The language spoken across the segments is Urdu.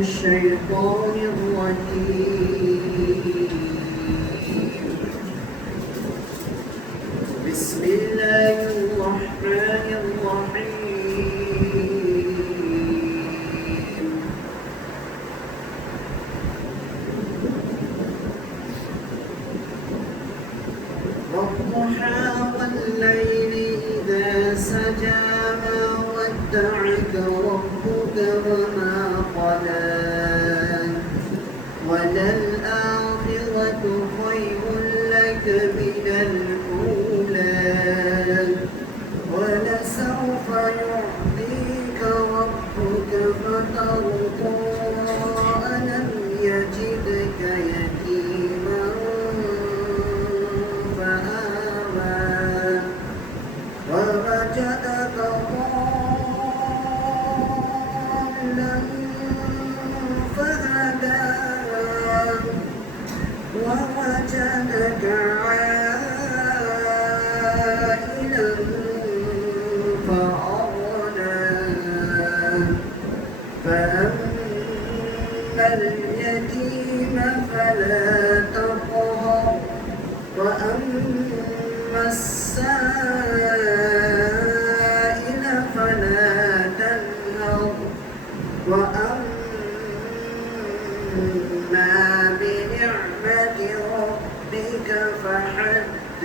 الشيطان الرجيم. بسم الله الرحمن الرحيم. والضحى والليل إذا سجى ما ودعك ربك وما قلى وللآخرة خير لك من الأولى ولسوف يعطيك ربك فترضى ألم يجدك يتيما فآوى ووجدك ضالا فهدى ووجدك عائلا فأغنى فأما اليتيم فلا تقهر وأما السائل فلا تنهر وأما بنعمة ربك فحدث.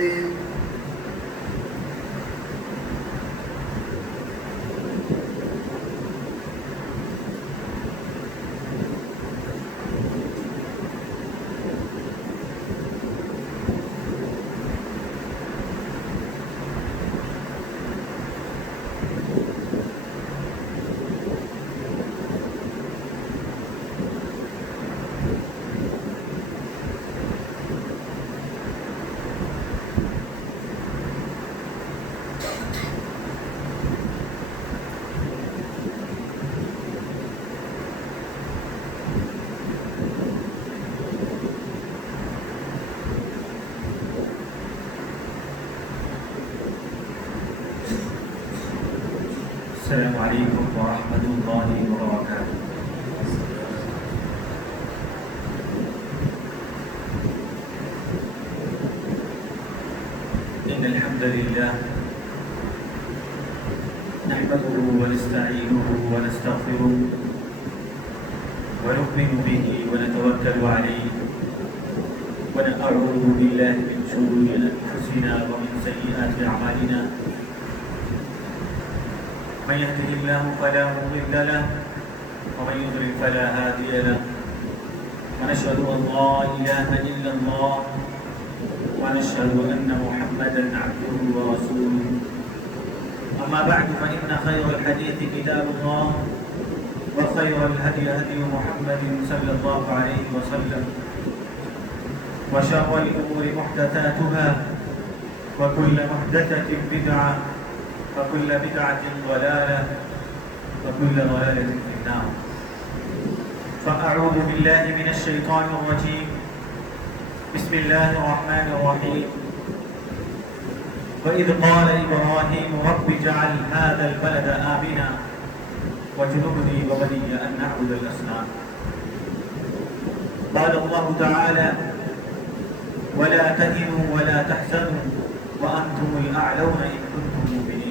السلام عليكم ورحمة الله وبركاته. إن الحمد لله نحمده ونستعينه ونستغفره ونؤمن به ونتوكل عليه ونعوذ بالله من شرور أنفسنا ومن سيئات أعمالنا. من يهده الله فلا مضل له ومن يضلل فلا هادي له ونشهد أن لا إله إلا الله ونشهد أن محمدا عبده ورسوله. أما بعد فإن خير الحديث كتاب الله وخير الهدي هدي محمد صلى الله عليه وسلم وشر الأمور محدثاتها وكل محدثة بدعة وكل بدعة ضلالة وكل ضلالة في النار. فأعوذ بالله من الشيطان الرجيم. بسم الله الرحمن الرحيم. وإذ قال إبراهيم رب اجعل هذا البلد آمنا واجنبني وبني أن نعبد الأصنام. قال الله تعالى ولا تهنوا ولا تحزنوا وأنتم الأعلون إن كنتم مؤمنين.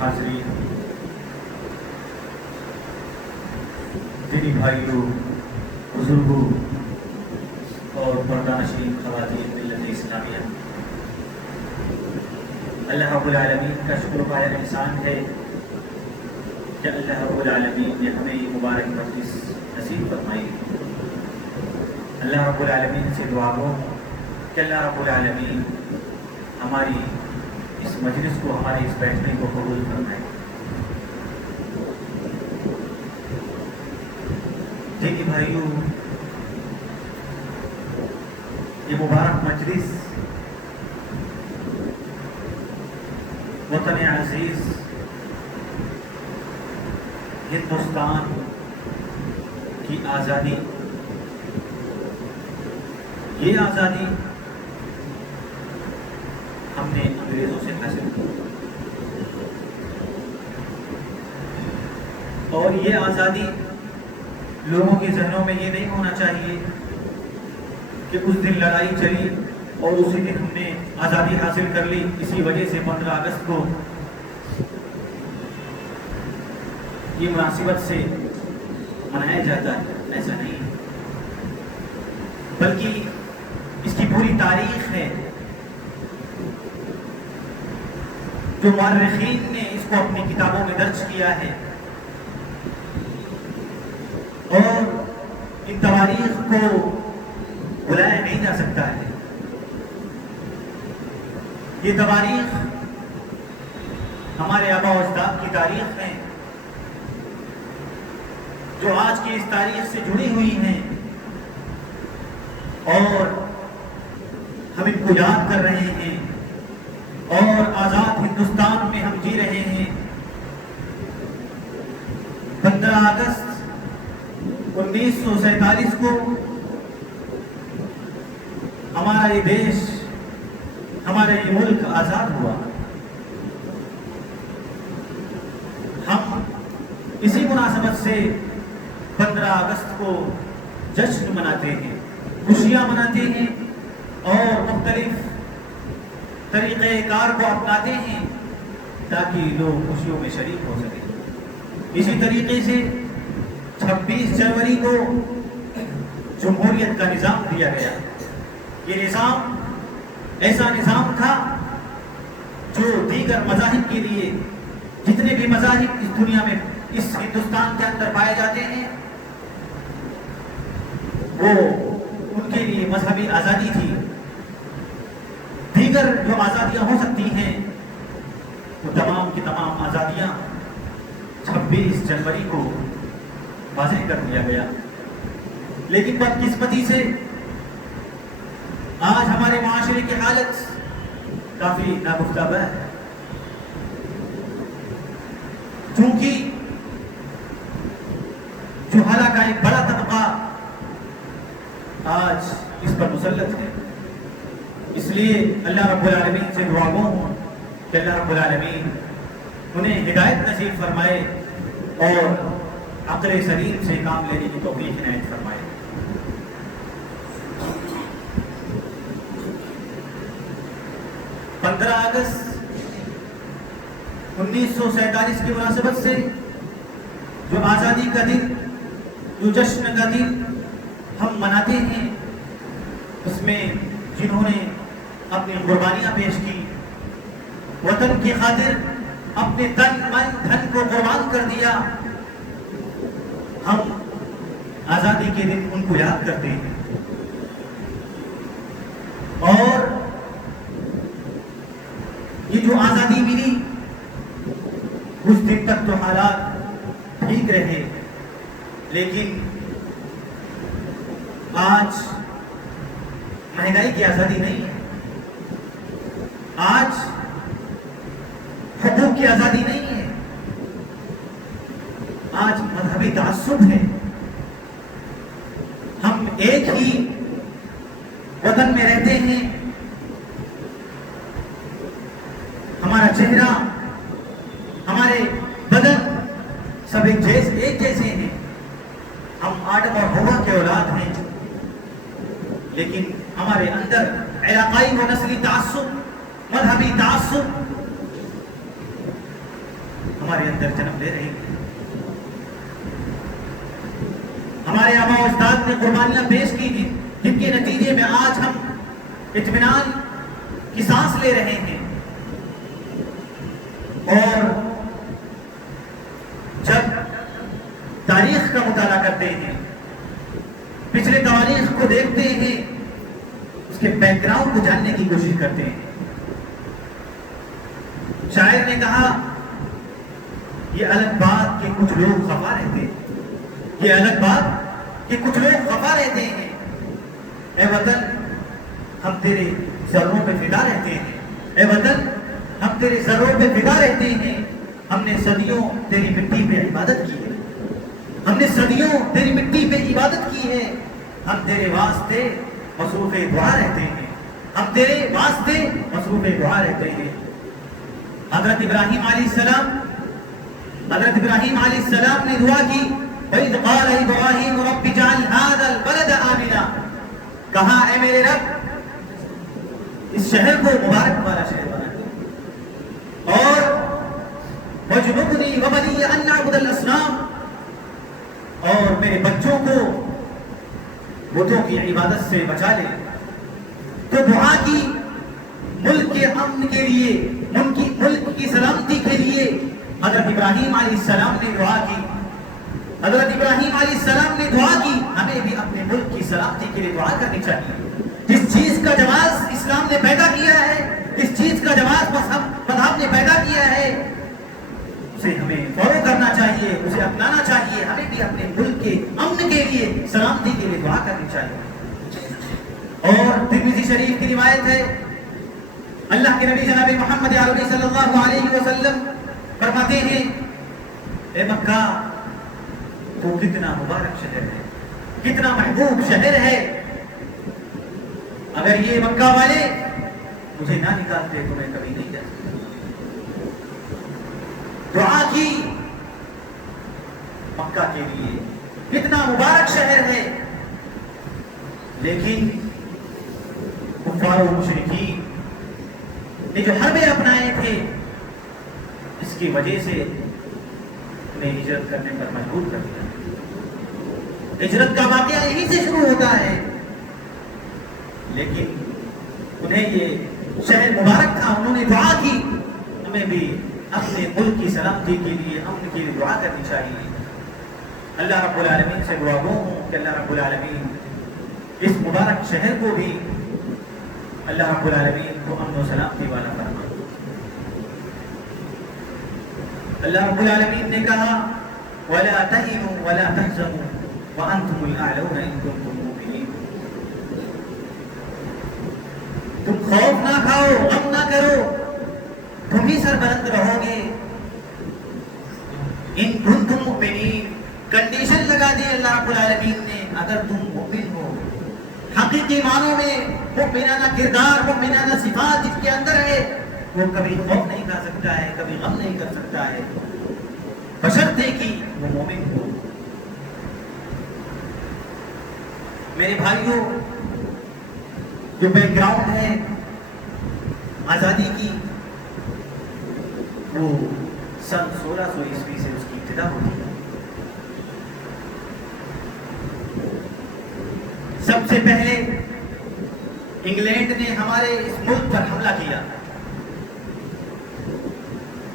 حاضرین، دینی بھائیوں، بزرگوں اور پردانشین خواتین ملت اسلامیہ، اللہ رب العالمین کا شکر و پایا احسان ہے کہ اللہ رب العالمین نے ہمیں یہ مبارک مجلس نصیب فرمائی. اللہ رب العالمین سے دعا ہو کہ اللہ رب العالمین ہماری اس مجلس کو، ہمارے اس بیٹھنے کو قبول فرمائے. دیکھیے بھائیوں، یہ مبارک مجلس وطن عزیز ہندوستان کی آزادی، یہ آزادی ہم نے انگریزوں سے حاصل کی. اور یہ آزادی لوگوں کے ذہنوں میں یہ نہیں ہونا چاہیے کہ اس دن لڑائی چلی اور اسی دن ہم نے آزادی حاصل کر لی، اسی وجہ سے 15 اگست کو یہ مناسبت سے منایا جاتا ہے. ایسا نہیں ہے، بلکہ اس کی پوری تاریخ ہے جو مورخین نے اس کو اپنی کتابوں میں درج کیا ہے، اور ان تواریخ کو بلایا نہیں جا سکتا ہے. یہ تواریخ ہمارے آباء و اجداد کی تاریخ ہیں جو آج کی اس تاریخ سے جڑی ہوئی ہیں، اور ہم ان کو یاد کر رہے ہیں، اور آزاد ہندوستان میں ہم جی رہے ہیں. 15 اگست 1947 کو ہمارا یہ دیش، ہمارا یہ ملک آزاد ہوا. ہم اسی مناسبت سے 15 اگست کو جشن مناتے ہیں، خوشیاں مناتے ہیں، اور مختلف طریقہ کار کو اپناتے ہیں تاکہ لوگ خوشیوں میں شریک ہو سکیں. اسی طریقے سے 26 جنوری کو جمہوریت کا نظام دیا گیا. یہ نظام ایسا نظام تھا جو دیگر مذاہب کے لیے، جتنے بھی مذاہب اس دنیا میں، اس ہندوستان کے اندر پائے جاتے ہیں، وہ ان کے لیے مذہبی آزادی تھی. دیگر جو آزادیاں ہو سکتی ہیں وہ تمام کی تمام آزادیاں 26 جنوری کو واضح کر دیا گیا. لیکن بدقسمتی سے آج ہمارے معاشرے کی حالت کافی ناگفتہ ہے، چونکہ جو حالات کا ایک بڑا طبقہ آج اس پر مسلط ہے. اس لیے اللہ رب العالمین سے دعا گو ہوں کہ اللہ رب العالمین انہیں ہدایت نصیب فرمائے اور عقل سلیم سے کام لینے کی توفیق عنایت فرمائے. پندرہ اگست 1947 کی مناسبت سے جو آزادی کا دن، جو جشن کا دن ہم مناتے ہیں، اس میں جنہوں نے اپنی قربانیاں پیش کی، وطن کی خاطر اپنے تن من دھن کو قربان کر دیا، ہم آزادی کے دن ان کو یاد کرتے ہیں. اور یہ جو آزادی ملی، اس دن تک تو حالات ٹھیک رہے، لیکن آج مہنگائی کی آزادی نہیں ہے، آج حقوق کی آزادی نہیں ہے، آج مذہبی تعصب ہے. ہم ایک ہی وطن میں رہتے ہیں، ہمارا چہرہ، ہمارے بدن سب ایک جیسے ہیں، ہم آدم اور حوا کے اولاد ہیں، لیکن ہمارے اندر علاقائی و نسلی تعصب، مذہبی تعصب ہمارے اندر جنم لے رہے ہیں. ہمارے آباء و اجداد نے قربانیاں پیش کی تھی، جن کے نتیجے میں آج ہم اطمینان کی سانس لے رہے ہیں. اور جب تاریخ کا مطالعہ کرتے ہیں، پچھلے تاریخ کو دیکھتے ہیں، اس کے بیک گراؤنڈ کو جاننے کی کوشش کرتے ہیں. شاعر نے کہا، یہ الگ بات کہ کچھ لوگ خفا رہتے ہیں، یہ الگ بات کہ کچھ لوگ خفا رہتے ہیں. اے وطن ہم تیرے ذروں پہ فدا رہتے ہیں، اے وطن ہم تیرے ذروں پہ فدا رہتے ہیں. ہم نے صدیوں تیری مٹی پہ عبادت کی ہے، ہم نے صدیوں تیری مٹی پہ عبادت کی ہے. ہم تیرے واسطے مصروف دعا رہتے ہیں، ہم تیرے واسطے مصروف دعا رہتے ہیں. حضرت ابراہیم علیہ السلام نے دعا کی، وَإِذْ قَالَ إِبْرَاهِيمُ رَبِّ اجْعَلْ هَذَا الْبَلَدَ آمِنًا، کہا اے میرے رب اس شہر کو مبارک والا شہر بنا دے، اور وَاجْنُبْنِي وَبَنِيَّ أَن نَّعْبُدَ الْأَصْنَامَ، اور میرے بچوں کو بتوں کی عبادت سے بچا لے۔ تو دعا کی ملک کے امن کے لیے، ملک کی سلامتی کے لیے حضرت ابراہیم علیہ السلام نے دعا کی۔ حضرت ابراہیم علیہ السلام نے دعا کی، ہمیں بھی اپنے ملک کی سلامتی کے لیے دعا کرنی چاہیے۔ جس چیز کا جواز اسلام نے پیدا کیا ہے، جس چیز کا جواز مذہب نے پیدا کیا ہے، اسے ہمیں فالو کرنا چاہیے، اسے اپنانا چاہیے۔ ہمیں بھی اپنے ملک کے امن کے لیے، سلامتی کے لیے دعا کرنی چاہیے۔ اور ترمذی شریف کی روایت ہے، اللہ کے نبی جناب محمد عربی صلی اللہ علیہ وسلم فرماتے ہیں، اے مکہ تو کتنا مبارک شہر ہے، کتنا محبوب شہر ہے، اگر یہ مکہ والے مجھے نہ نکالتے تو میں کبھی نہیں جا سکتا۔ دعا کی مکہ کے لیے، کتنا مبارک شہر ہے، لیکن کفار و مشرکین نے جو حربے اپنائے تھے، اس کی وجہ سے انہیں ہجرت کرنے پر مجبور کر دیا۔ ہجرت کا واقعہ یہیں سے شروع ہوتا ہے، لیکن انہیں یہ شہر مبارک تھا، انہوں نے دعا کی۔ ہمیں بھی اپنے ملک کی سلامتی کے لیے، امن کے لیے دعا کرنی چاہیے۔ اللہ رب العالمین سے دعا گو ہوں کہ اللہ رب العالمین اس مبارک شہر کو بھی اللہ رب العالمین کو امن و سلامتی والا فرمائے۔ اللہ رب العالمین نے کہا وَلَا تَهِنُوا وَلَا تَحْزَنُوا وَأَنْتُمُ الْأَعْلَوْنَ إِن كُنتُم مُؤْمِنِينَ، تم خوف نہ کھاؤ، غم نہ کرو، تم ہی سربلند رہو گے۔ ان کنتم مؤمنین، کنڈیشن لگا دی اللہ رب العالمین نے، اگر تم مؤمن ہو، حقیقی معنوں میں مؤمنانہ کردار، مؤمنانہ صفات جس کے اندر ہے، وہ کبھی خوف نہیں کھا سکتا ہے، کبھی غم نہیں کر سکتا ہے، بشرطے کہ وہ مومن ہو۔ میرے بھائیوں، جو بیک گراؤنڈ ہے آزادی کی، وہ سن 1600 عیسوی سے اس کی ابتدا ہوتی ہے۔ سب سے پہلے انگلینڈ نے ہمارے اس ملک پر حملہ کیا۔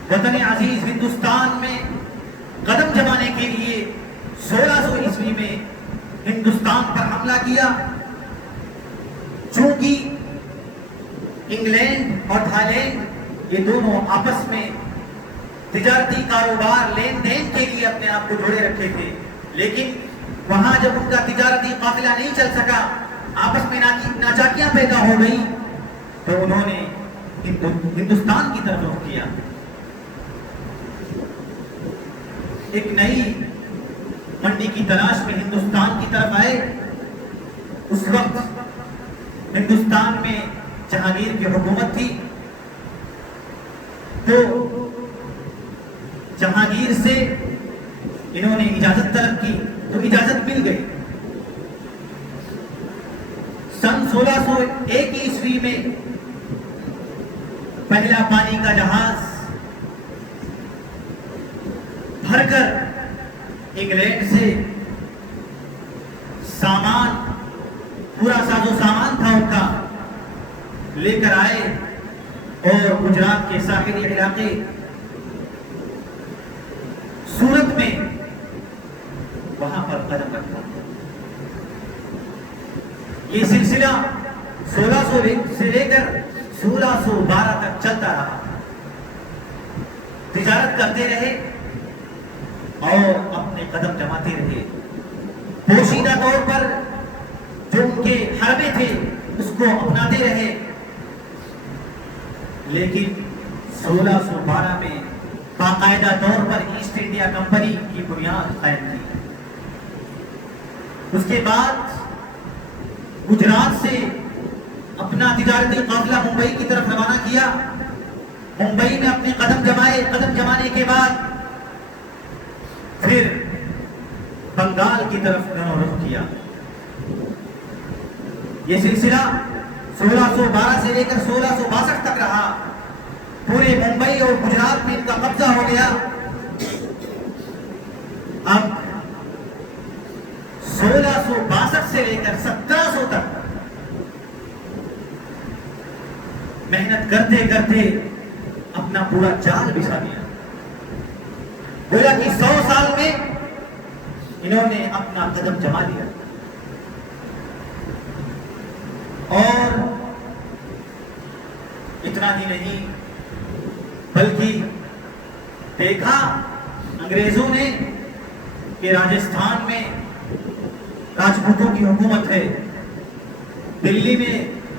وطن عزیز ہندوستان میں قدم جمانے کے لیے 1600 عیسوی میں ہندوستان پر حملہ کیا۔ چونکہ انگلینڈ اور تھائیلینڈ یہ دونوں آپس میں تجارتی کاروبار، لین دین کے لیے اپنے آپ کو جوڑے رکھے تھے، لیکن وہاں جب ان کا تجارتی قافلہ نہیں چل سکا، آپس میں ناچاکیاں پیدا ہو گئی، تو انہوں نے ہندوستان کی طرف رخ کیا۔ ایک نئی منڈی کی تلاش میں ہندوستان کی طرف آئے۔ اس وقت ہندوستان میں جہانگیر کی حکومت تھی، تو جہانگیر سے انہوں نے اجازت طلب کی، تو اجازت مل گئی۔ سن 1601 عیسوی میں پہلا پانی کا جہاز بھر کر انگلینڈ سے سامان، پورا ساز و سامان تھا ان کا، لے کر آئے اور گجرات کے ساحلی علاقے سورت میں وہاں پر قدم رکھا۔ یہ سلسلہ 1600 سے لے کر 1612 تک چلتا رہا۔ تجارت کرتے رہے اور اپنے قدم جماتے رہے۔ پوشیدہ طور پر جو ان کے حربے تھے اس کو اپناتے رہے، لیکن 1612 میں باقاعدہ طور پر ایسٹ انڈیا کمپنی کی بنیاد قائم کی۔ اس کے بعد گجرات سے اپنا تجارتی قافلہ ممبئی کی طرف روانہ کیا۔ ممبئی میں اپنے قدم جمائے. قدم جمانے کے بعد پھر بنگال کی طرف انہوں نے رخ کیا. یہ سلسلہ 1612 سے لے کر 1662 تک رہا. پورے ممبئی اور گجرات میں ان کا قبضہ ہو گیا. اب 1662 سے لے کر 1700 تک محنت کرتے کرتے اپنا پورا جال بچھا دیا. گویا کہ 100 سال میں انہوں نے اپنا قدم جما لیا. اور اتنا ہی نہیں بلکہ دیکھا انگریزوں نے کہ راجستھان میں راجپوتوں کی حکومت ہے, دلی میں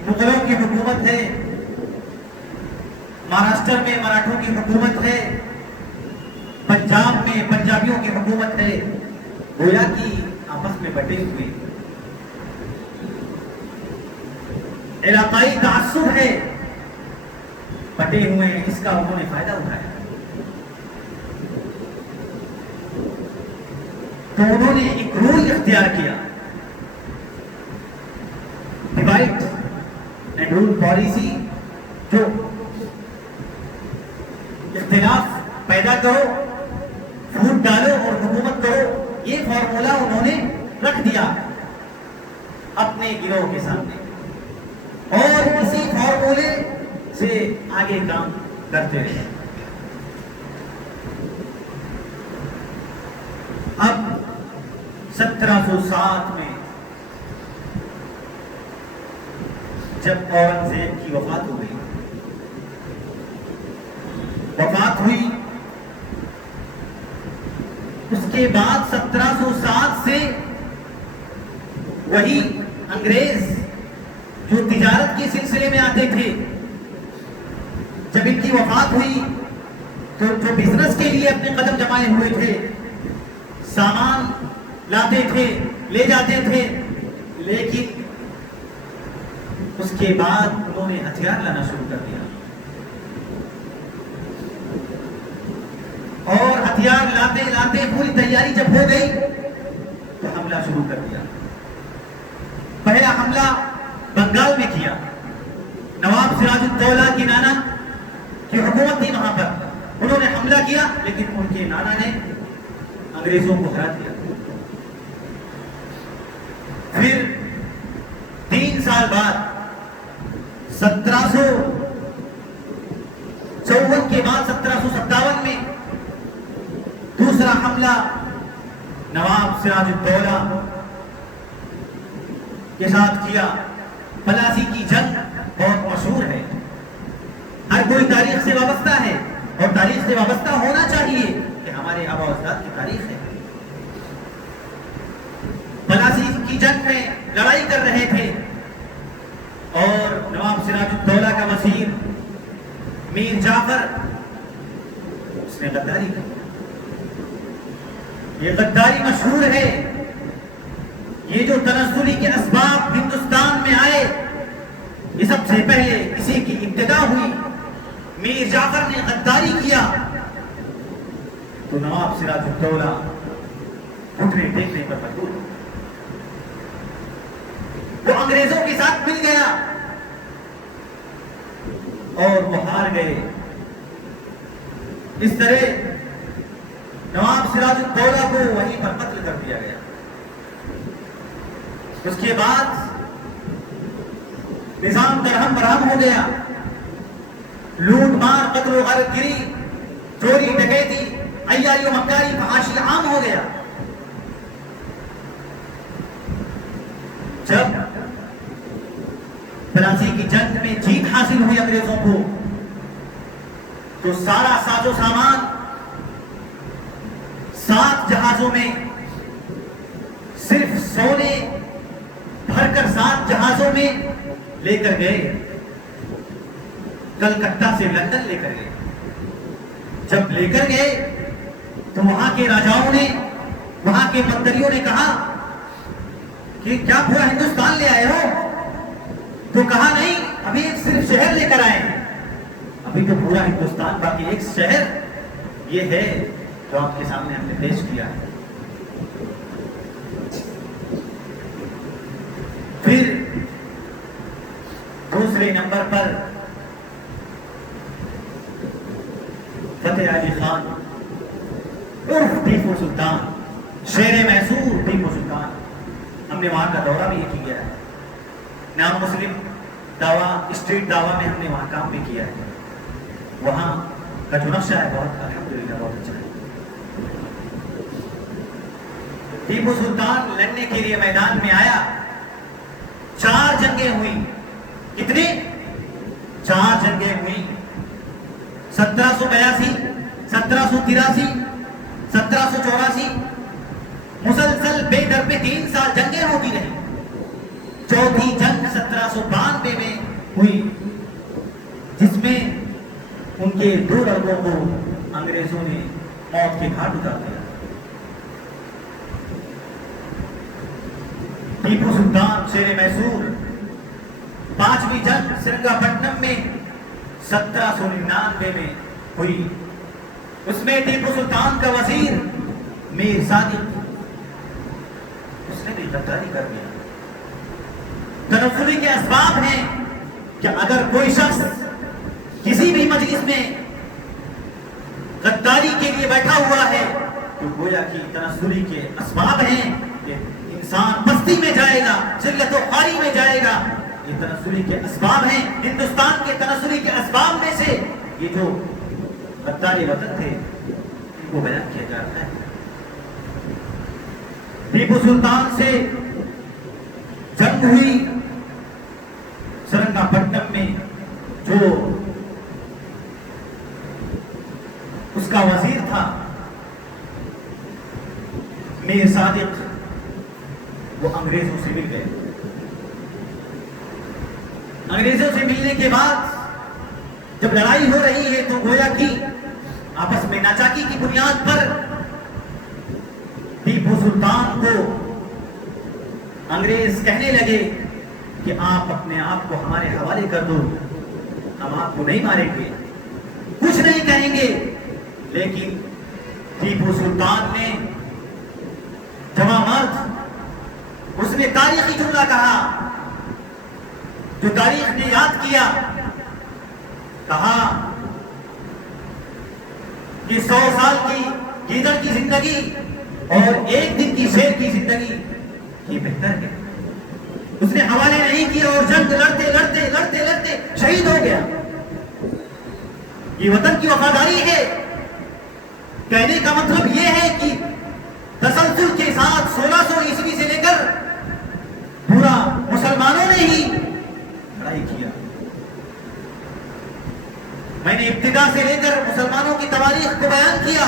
مغلوں کی حکومت ہے, مہاراشٹر میں مراٹھوں کی حکومت ہے, پنجاب میں پنجابیوں کی حکومت ہے. گویا کہ آپس میں بٹے ہوئے علاقائی تعصب ہے, بٹے ہوئے ہیں. اس کا انہوں نے فائدہ اٹھایا. تو انہوں نے ایک رول اختیار کیا, ڈیوائڈ اینڈ رول پالیسی. جو اختلاف پیدا کرو, پھوٹ ڈالو اور حکومت کرو, یہ فارمولا انہوں نے رکھ دیا اپنے گروہ کے سامنے, اور اسی فارمولے سے آگے کام کرتے رہے. اب 1707 میں جب اورنگزیب کی وفات ہو گئی, وفات ہوئی, اس کے بعد 1707 سے وہی انگریز جو تجارت کے سلسلے میں آتے تھے, جب ان کی وفات ہوئی تو جو بزنس کے لیے اپنے قدم جمائے ہوئے تھے, سامان لاتے تھے, لے جاتے تھے, لیکن اس کے بعد انہوں نے ہتھیار لانا شروع کر دیا. اور ہتھیار لاتے لاتے پوری تیاری جب ہو گئی تو حملہ شروع کر دیا. پہلا حملہ بنگال میں کیا. نواب سراج الدولہ کی نانا کی حکومت تھی وہاں پر, انہوں نے حملہ کیا, لیکن ان کے نانا نے انگریزوں کو ہرا دیا. پھر 3 سال بعد 1754 کے بعد 1757 میں دوسرا حملہ نواب سراج الدولہ کے ساتھ کیا. پلاسی کی جنگ بہت مشہور ہے, ہر کوئی تاریخ سے وابستہ ہے, اور تاریخ سے وابستہ ہونا چاہیے کہ ہمارے آبا و اجداد کی تاریخ ہے. پلاسی کی جنگ میں لڑائی کر رہے تھے, اور نواب سراج الدولہ کا وزیر میر جعفر اس نے غداری کی. یہ غداری مشہور ہے. یہ جو تنزلی کے اسباب ہندوستان میں آئے, یہ سب سے پہلے اسی کی ابتدا ہوئی. میر جعفر نے غداری کیا تو نواب سراج الدولہ گھٹنے ٹیکنے پر مجبور ہو. وہ انگریزوں کے ساتھ مل گیا اور وہ ہار گئے. اس طرح نواب سراج الدولہ کو وہیں پر قتل کر دیا گیا. اس کے بعد نظام درہم برہم ہو گیا. لوٹ مار, قتل و غارت گری, چوری ڈکیتی, عیاری و مکاری, فحاشی عام ہو گیا. جب پلاسی کی جنگ میں جیت حاصل ہوئی انگریزوں کو, تو سارا ساز و سامان 7 جہازوں میں صرف سونے بھر کر 7 جہازوں میں لے کر گئے. کلکتہ سے لندن لے کر گئے. جب لے کر گئے تو وہاں کے راجاؤں نے, وہاں کے منتریوں نے کہا کہ کیا پورا ہندوستان لے آئے ہو؟ تو کہا نہیں, ابھی صرف شہر لے کر آئے ہیں. ابھی تو پورا ہندوستان، باقی ایک شہر یہ ہے جو آپ کے سامنے ہم نے پیش کیا ہے. پھر دوسرے نمبر پر فتح علی خان عرف ٹیپو سلطان، شیر میسور ٹیپو سلطان. ہم نے وہاں کا دورہ بھی کیا ہے. نام مسلم دعویٰ، اسٹریٹ دعویٰ میں ہم نے وہاں کام بھی کیا ہے. وہاں کا جو نقشہ ہے بہت الحمدللہ بہت اچھا ہے. ٹیپو سلطان لڑنے کے لیے میدان میں آیا. 4 جنگیں ہوئی. کتنی؟ 4 جنگیں ہوئی. 1782، 1783، 1784. مسلسل بے در پہ 3 سال جنگیں ہوتی رہی. چوتھی جنگ 1792 میں ہوئی، جس میں ان کے 2 لڑکوں کو انگریزوں نے موت کے گھاٹ اتار دیا. ٹیپو سلطان شیر میسور 5ویں جنگ سرنگا پٹنم میں 1799 میں ہوئی. اس میں ٹیپو سلطان کا وزیر میر صادق، اس نے بھی غداری کر دیا. تنزلی کے اسباب ہیں کہ اگر کوئی شخص کسی بھی مجلس میں غداری کے لیے بیٹھا ہوا ہے تو گویا کہ تنزلی کے اسباب ہیں کہ انسان پستی میں جائے گا، ذلت و خواری میں جائے گا. یہ تنزلی کے اسباب ہیں. ہندوستان کے تنزلی کے اسباب میں سے یہ جو غدار وطن تھے ان کو بیان کیا جاتا ہے. ٹیپو سلطان سے جنگ ہوئی سرنگا پٹنم میں. جو اس کا وزیر تھا میر صادق، وہ انگریزوں سے مل گئے. انگریزوں سے ملنے کے بعد جب لڑائی ہو رہی ہے تو گویا کہ آپس میں ناچاکی کی بنیاد پر ٹیپو سلطان کو انگریز کہنے لگے کہ آپ اپنے آپ کو ہمارے حوالے کر دو، ہم آپ کو نہیں ماریں گے، کچھ نہیں کہیں گے. لیکن ٹیپو سلطان نے جوان مرد، اس نے تاریخی جملہ کہا جو تاریخ نے یاد کیا. کہا کہ 100 سال کی گیدڑ کی زندگی اور 1 دن کی شیر کی زندگی یہ بہتر ہے. اس نے حوالے نہیں کیا اور جنگ لڑتے لڑتے لڑتے لڑتے شہید ہو گیا. یہ وطن کی وفاداری ہے. کہنے کا مطلب یہ ہے کہ تسلسل کے ساتھ 1600 عیسوی سے لے کر پورا مسلمانوں نے ہی لڑائی کیا. میں نے ابتدا سے لے کر مسلمانوں کی تواریخ کو بیان کیا.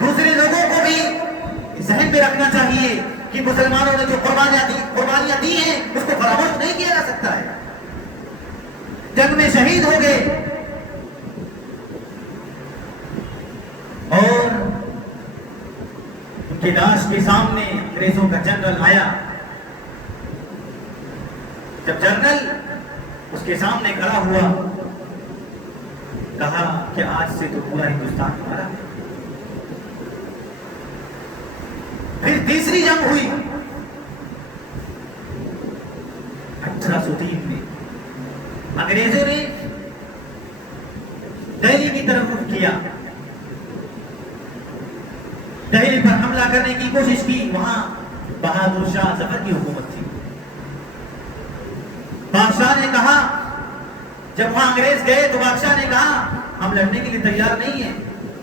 دوسرے لوگوں کو بھی ذہن میں رکھنا چاہیے کہ مسلمانوں نے جو قربانیاں دی ہیں اس کو فراموش نہیں کیا جا سکتا ہے. جنگ میں شہید ہو گئے اور ان کی لاش کے سامنے انگریزوں کا جنرل آیا. جب جنرل اس کے سامنے کھڑا ہوا کہا کہ آج سے تو پورا ہندوستان ہمارا ہے. پھر تیسری جنگ ہوئی 1803 میں. انگریزوں نے دہلی کی طرف رخ کیا، دہلی پر حملہ کرنے کی کوشش کی. وہاں بہادر شاہ ظفر کی حکومت تھی. بادشاہ نے کہا، جب وہاں انگریز گئے تو بادشاہ نے کہا ہم لڑنے کے لیے تیار نہیں ہیں.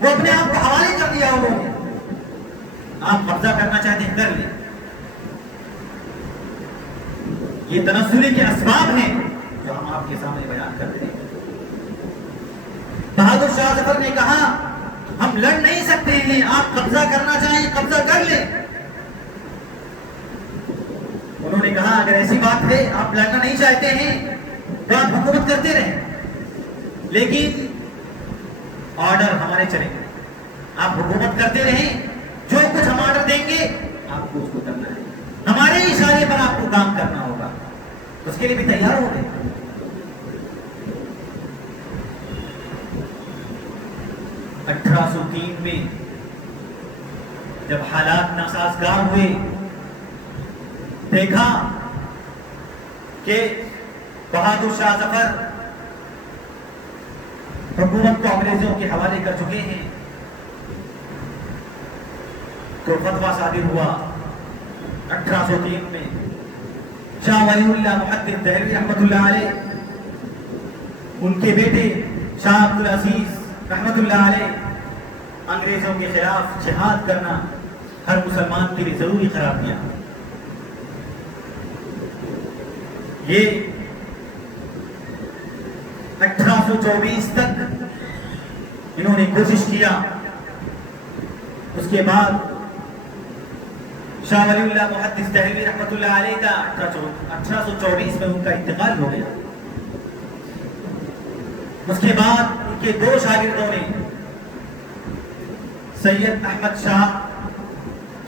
وہ اپنے آپ کو حوالے کر دیا انہوں نے. آپ قبضہ کرنا چاہتے ہیں کر لیں. یہ تنزلی کے اسباب ہیں جو ہم آپ کے سامنے بیان کرتے ہیں. بہادر شاہ ظفر نے کہا ہم لڑ نہیں سکتے ہیں، آپ قبضہ کرنا چاہیں قبضہ کر لیں. انہوں نے کہا اگر ایسی بات ہے آپ لڑنا نہیں چاہتے ہیں تو آپ حکومت کرتے رہیں، لیکن آرڈر ہمارے چلیں گے. آپ حکومت کرتے رہیں، جو کچھ ہم آرڈر دیں گے آپ کو اس کو کرنا ہے، ہمارے اشارے پر آپ کو کام کرنا ہوگا. اس کے لیے بھی تیار ہو گئے. 1803 میں جب حالات ناسازگار ہوئے، دیکھا کہ بہادر شاہ ظفر حکومت کو انگریزوں کے حوالے کر چکے ہیں، تو فتویٰ صادر ہوا 1803 میں۔ شاہ ولی اللہ محدث دہلوی رحمۃ اللہ علیہ، ان کے بیٹے شاہ عبدالعزیز رحمۃ اللہ علیہ، انگریزوں کے خلاف جہاد کرنا ہر مسلمان کے لیے ضروری قرار دیا۔ یہ 1824 تک انہوں نے کوشش کیا۔ اس کے بعد شاہ ولی اللہ محدث دہلوی رحمۃ اللہ علیہ کا 1824 میں ان کا انتقال ہو گیا۔ اس کے بعد ان کے دو شاگردوں نے، سید احمد شاہ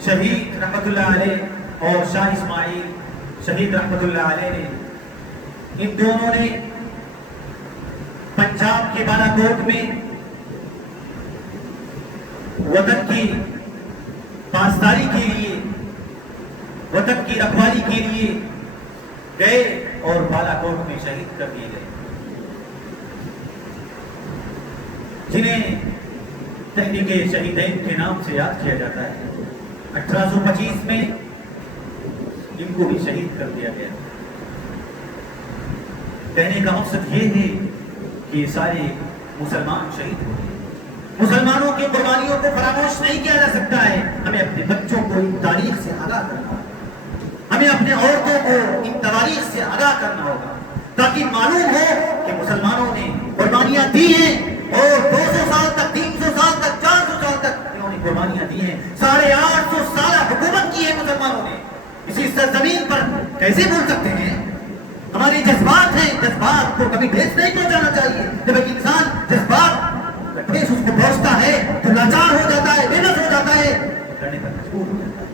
شہید رحمۃ اللہ علیہ اور شاہ اسماعیل شہید رحمۃ اللہ علیہ نے، ان دونوں نے پنجاب کے بالا کوٹ میں وطن کی پاسداری کے لیے، وطن کی رکھوالی کے لیے گئے اور بالا کوٹ میں شہید کر دیے گئے، جنہیں تحریک شہیدین کے نام سے یاد کیا جاتا ہے۔ 1825 میں ان کو بھی شہید کر دیا گیا۔ کہنے کا مقصد یہ ہے کہ یہ سارے مسلمان شہید ہوئے۔ مسلمانوں کی قربانیوں کو فراموش نہیں کیا جا سکتا ہے۔ ہمیں اپنے بچوں کو ان تاریخ سے آگاہ کرنا ہوگا، ہمیں اپنے عورتوں کو ان تواریخ سے آگاہ کرنا ہوگا، تاکہ معلوم ہو کہ مسلمانوں نے قربانیاں دی ہیں، اور 200 سال تک، 300 سال تک، 400 سال تک انہوں نے قربانیاں دی ہیں۔ 850 سال حکومت کی ہے مسلمانوں نے اسی سرزمین پر۔ کیسے بول سکتے ہیں؟ ہمارے جذبات ہیں، جذبات کو کبھی ٹھیس نہیں پہنچانا چاہیے۔ جب ایک انسان جذبات ٹھیس اس کو پہنچتا ہے تو لاچار ہو جاتا ہے، بے بس ہو جاتا ہے، کرنے پر مجبور ہو جاتا ہے۔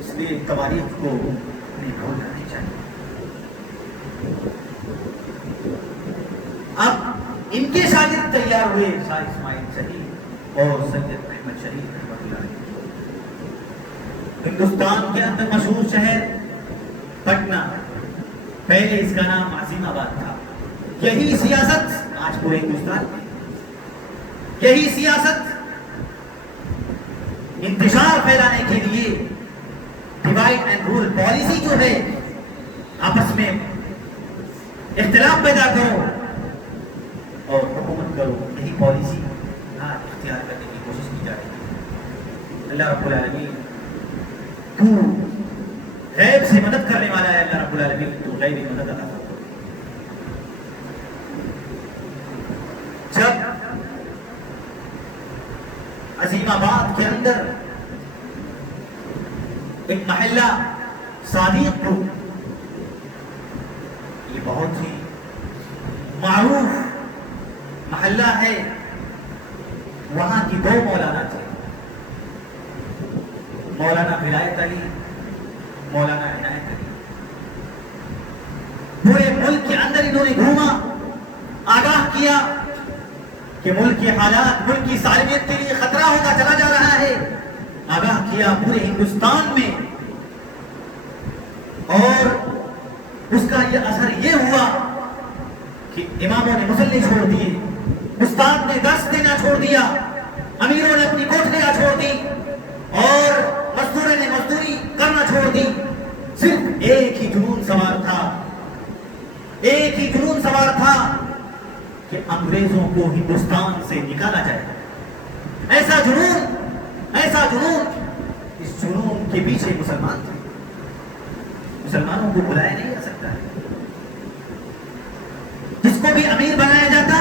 اس لیے تواریخ کو نہیں بھولنا نہیں چاہیے۔ اب ان کے شاگرد تیار ہوئے، شاہ اسماعیل شہید اور سید احمد شہید رحمۃ اللہ علیہ۔ ہندوستان کے اندر مشہور شہر پٹنہ، پہلے اس کا نام عظیم آباد تھا۔ یہی سیاست آج پورے ہندوستان میں، یہی سیاست انتشار پھیلانے کے لیے، ڈیوائڈ اینڈ رول پالیسی جو ہے، آپس میں اختلاف پیدا کرو اور حکومت کرو، یہی پالیسی اختیار کرنے کی کوشش کی جا رہی ہے۔ اللہ رب العالمین تو غیب سے مدد کرنے والا ہے، اللہ رب العالمین تو غیبی مدد عطا فرما۔ جب عظیم آباد کے اندر ایک محلہ صادق پور، یہ بہت ہی معروف محلہ ہے، وہاں کی دو مولانا تھے، مولانا ولایت علی، مولانا عنایت علی۔ پورے ملک کے اندر انہوں نے گھوما، آگاہ کیا کہ ملک کے حالات، ملک کی سالمیت کے لیے خطرہ ہوتا چلا جا رہا ہے، آگاہ کیا پورے ہندوستان میں، اور اس کا یہ اثر یہ ہوا کہ اماموں نے مصلی چھوڑ دیے، استاد نے درس دینا چھوڑ دیا، امیروں نے اپنی کوٹھیاں چھوڑ دی، اور مزدوروں نے مزدوری کرنا چھوڑ دی۔ صرف ایک ہی جنون سوار تھا، ایک ہی جنون سوار تھا کہ انگریزوں کو ہندوستان سے نکالا جائے۔ ایسا جنون، ایسا جنون، اس جنون کے پیچھے مسلمان تھے۔ مسلمانوں کو بلایا نہیں جا سکتا ہے، جس کو بھی امیر بنایا جاتا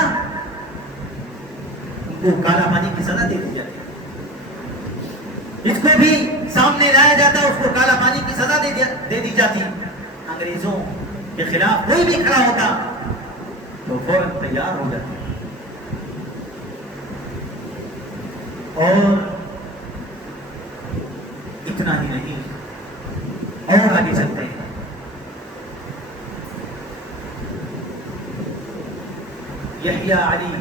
ان کو کالا پانی کی سزا دے دی جاتی، جس کو بھی سامنے لایا جاتا اس کو کالا پانی کی سزا دے دی جاتی۔ انگریزوں کے خلاف کوئی بھی کھڑا ہوتا تو فوراً تیار ہو جاتے۔ اور اتنا ہی نہیں، اور آگے چلتے ہیں۔ یحییٰ علی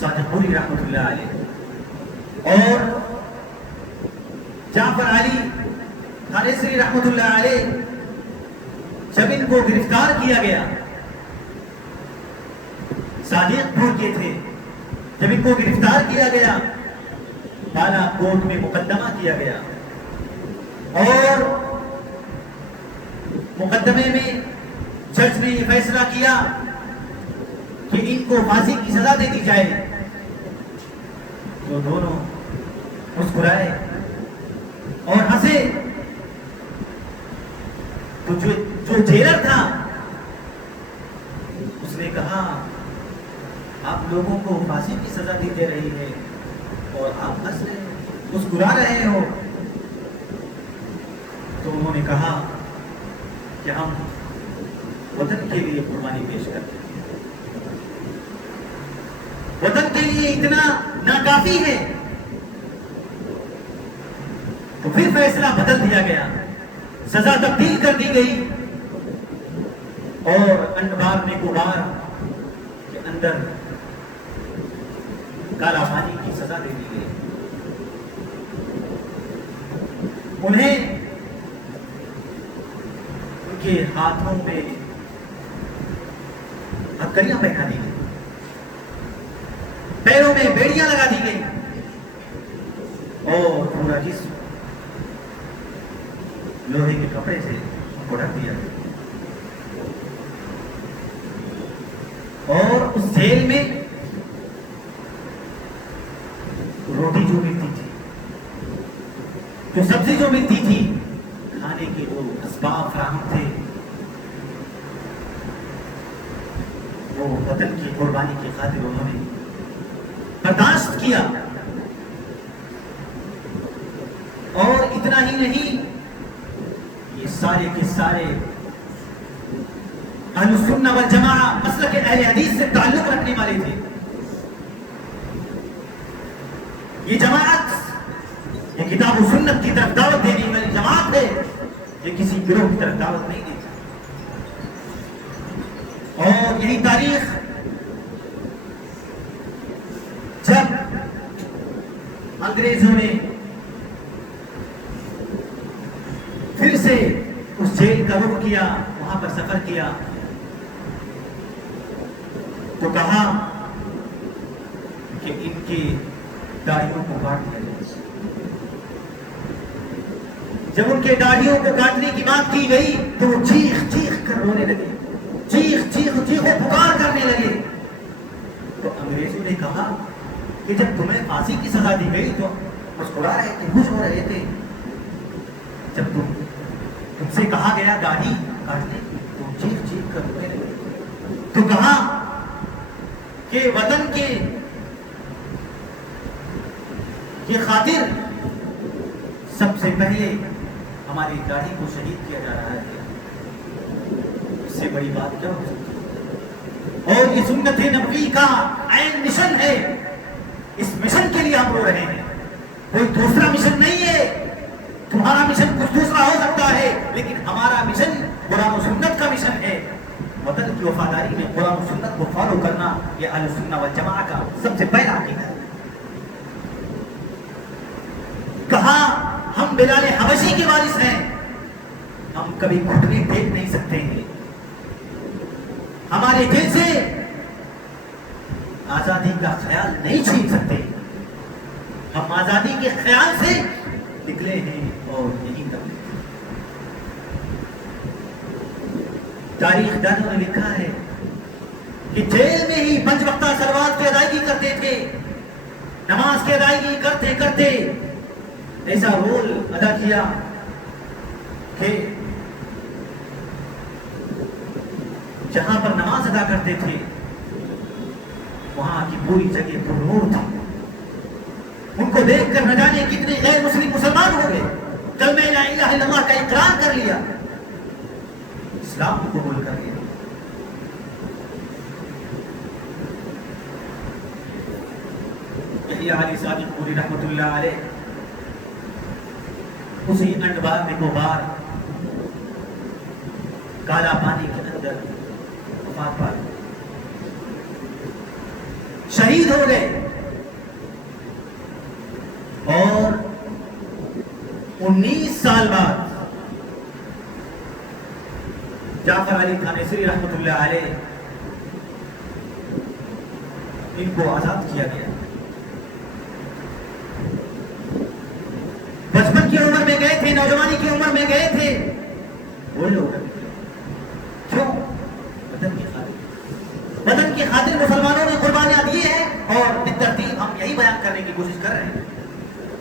صادق پوری رحمۃ اللہ علیہ اور جعفر علی تھانیسری رحمت اللہ علیہ جب ان کو گرفتار کیا گیا، صادق پور کے تھے، جب ان کو گرفتار کیا گیا بالا کوٹ میں مقدمہ کیا گیا اور مقدمے میں جج نے یہ فیصلہ کیا کہ ان کو پھانسی کی سزا دے دی جائے، تو دونوں مسکرائے اور ہنسے۔ تو جو جیلر تھا اس نے کہا آپ لوگوں کو پھانسی کی سزا دی دے رہی ہے اور آپ ہنس رہے مسکرا رہے ہو۔ تو انہوں نے کہا کہ ہم وطن کے لیے قربانی پیش کرتے ہیں، وطن کے لیے اتنا ناکافی ہے۔ تو پھر فیصلہ بدل دیا گیا، سزا تبدیل کر دی گئی اور انڈبار نیکوبار کے اندر کالا پانی کی سزا دے دی گئی۔ انہیں ان کے ہاتھوں میں ہتھکڑیاں پہنا دی گئی، پیروں میں بیڑیاں لگا دی گئی اور پورا جسم لوہے کے کپڑے سے ڈھک دیا گیا۔ اور اس جیل میں روٹی جو ملتی تھی، جو سبزی جو ملتی تھی، کھانے کے جو اسباب فراہم تھے، وہ وطن کی قربانی کی خاطر انہوں نے برداشت کیا۔ اور اتنا ہی نہیں، یہ سارے کے سارے اہل السنہ والجماعہ مسلک اہل حدیث سے تعلق رکھنے والے تھے۔ یہ جماعت، یہ کتاب و سنت کی طرف دعوت دینے والی جماعت ہے، یہ کسی گروہ کی طرف دعوت نہیں دیتی۔ اور یہی تاریخ جب انگریزوں نے پھر سے اس جیل کا رخ کیا، وہاں پر سفر کیا، تو کہا کہ ان کی داڑھیوں کو کاٹ دیا جائے۔ جب ان کے داڑھیوں کو کاٹنے کی بات کی گئی تو وہ چیخ چیخ کر رونے لگے، چیخ چیخ پکار کرنے لگے۔ تو انگریزوں نے کہا کہ جب تمہیں پھانسی کی سزا دی گئی تو مسکرا رہے تھے، خوش ہو رہے تھے، جب تم سے کہا گیا داڑھی کاٹنے تو چیخ چیخ کر رونے لگے۔ تو کہا کہ وطن کے یہ خاطر سب سے پہلے ہماری داڑھی کو شہید کیا جا رہا ہے، اس سے بڑی بات کیا ہو سکتی ہے؟ اور یہ سنت نبوی کا عین مشن ہے، اس مشن کے لیے ہم رو رہے ہیں، کوئی دوسرا مشن نہیں ہے۔ تمہارا مشن کچھ دوسرا ہو سکتا ہے، لیکن ہمارا مشن قرآن و سنت کا مشن ہے۔ وطن کی وفاداری میں قرآن و سنت کو فالو کرنا یہ اہل سنہ والجماعہ کا سب سے پہلا عقیدہ ہے۔ کہا ہم بلال حبشی کے وارث ہیں، ہم کبھی گھٹنے ٹیک نہیں سکتے ہیں، ہمارے دل سے آزادی کا خیال نہیں چھین سکتے، ہم آزادی کے خیال سے نکلے ہیں اور یہی تک۔ تاریخ دانوں نے لکھا ہے کہ جیل میں ہی 5 وقتہ صلوات کی ادائیگی کرتے تھے، نماز کی ادائیگی کرتے کرتے ایسا رول ادا کیا کہ جہاں پر نماز ادا کرتے تھے وہاں کی پوری جگہ پرنور تھی۔ ان کو دیکھ کر نہ جانے کتنے غیر مسلم مسلمان ہو گئے، کلمہ لا الہ الا اللہ کا اقرار کر لیا، اسلام کو قبول کر لیا۔ یحییٰ علی صادق پوری رحمت اللہ علیہ اسی انڈبار نیکوبار کالا پانی کے اندر وفات پا گئے، شہید ہو گئے۔ 19 سال بعد جعفر علی تھانیسری رحمۃ اللہ علیہ ان کو آزاد کیا گیا. بچپن کی عمر میں گئے تھے, نوجوانی کی عمر میں گئے تھے, وہ لوگ کیوں؟ وطن کی خاطر. وطن کی خاطر مسلمانوں نے قربانیاں دی ہیں اور بالترتیب ہم یہی بیان کرنے کی کوشش کر رہے ہیں.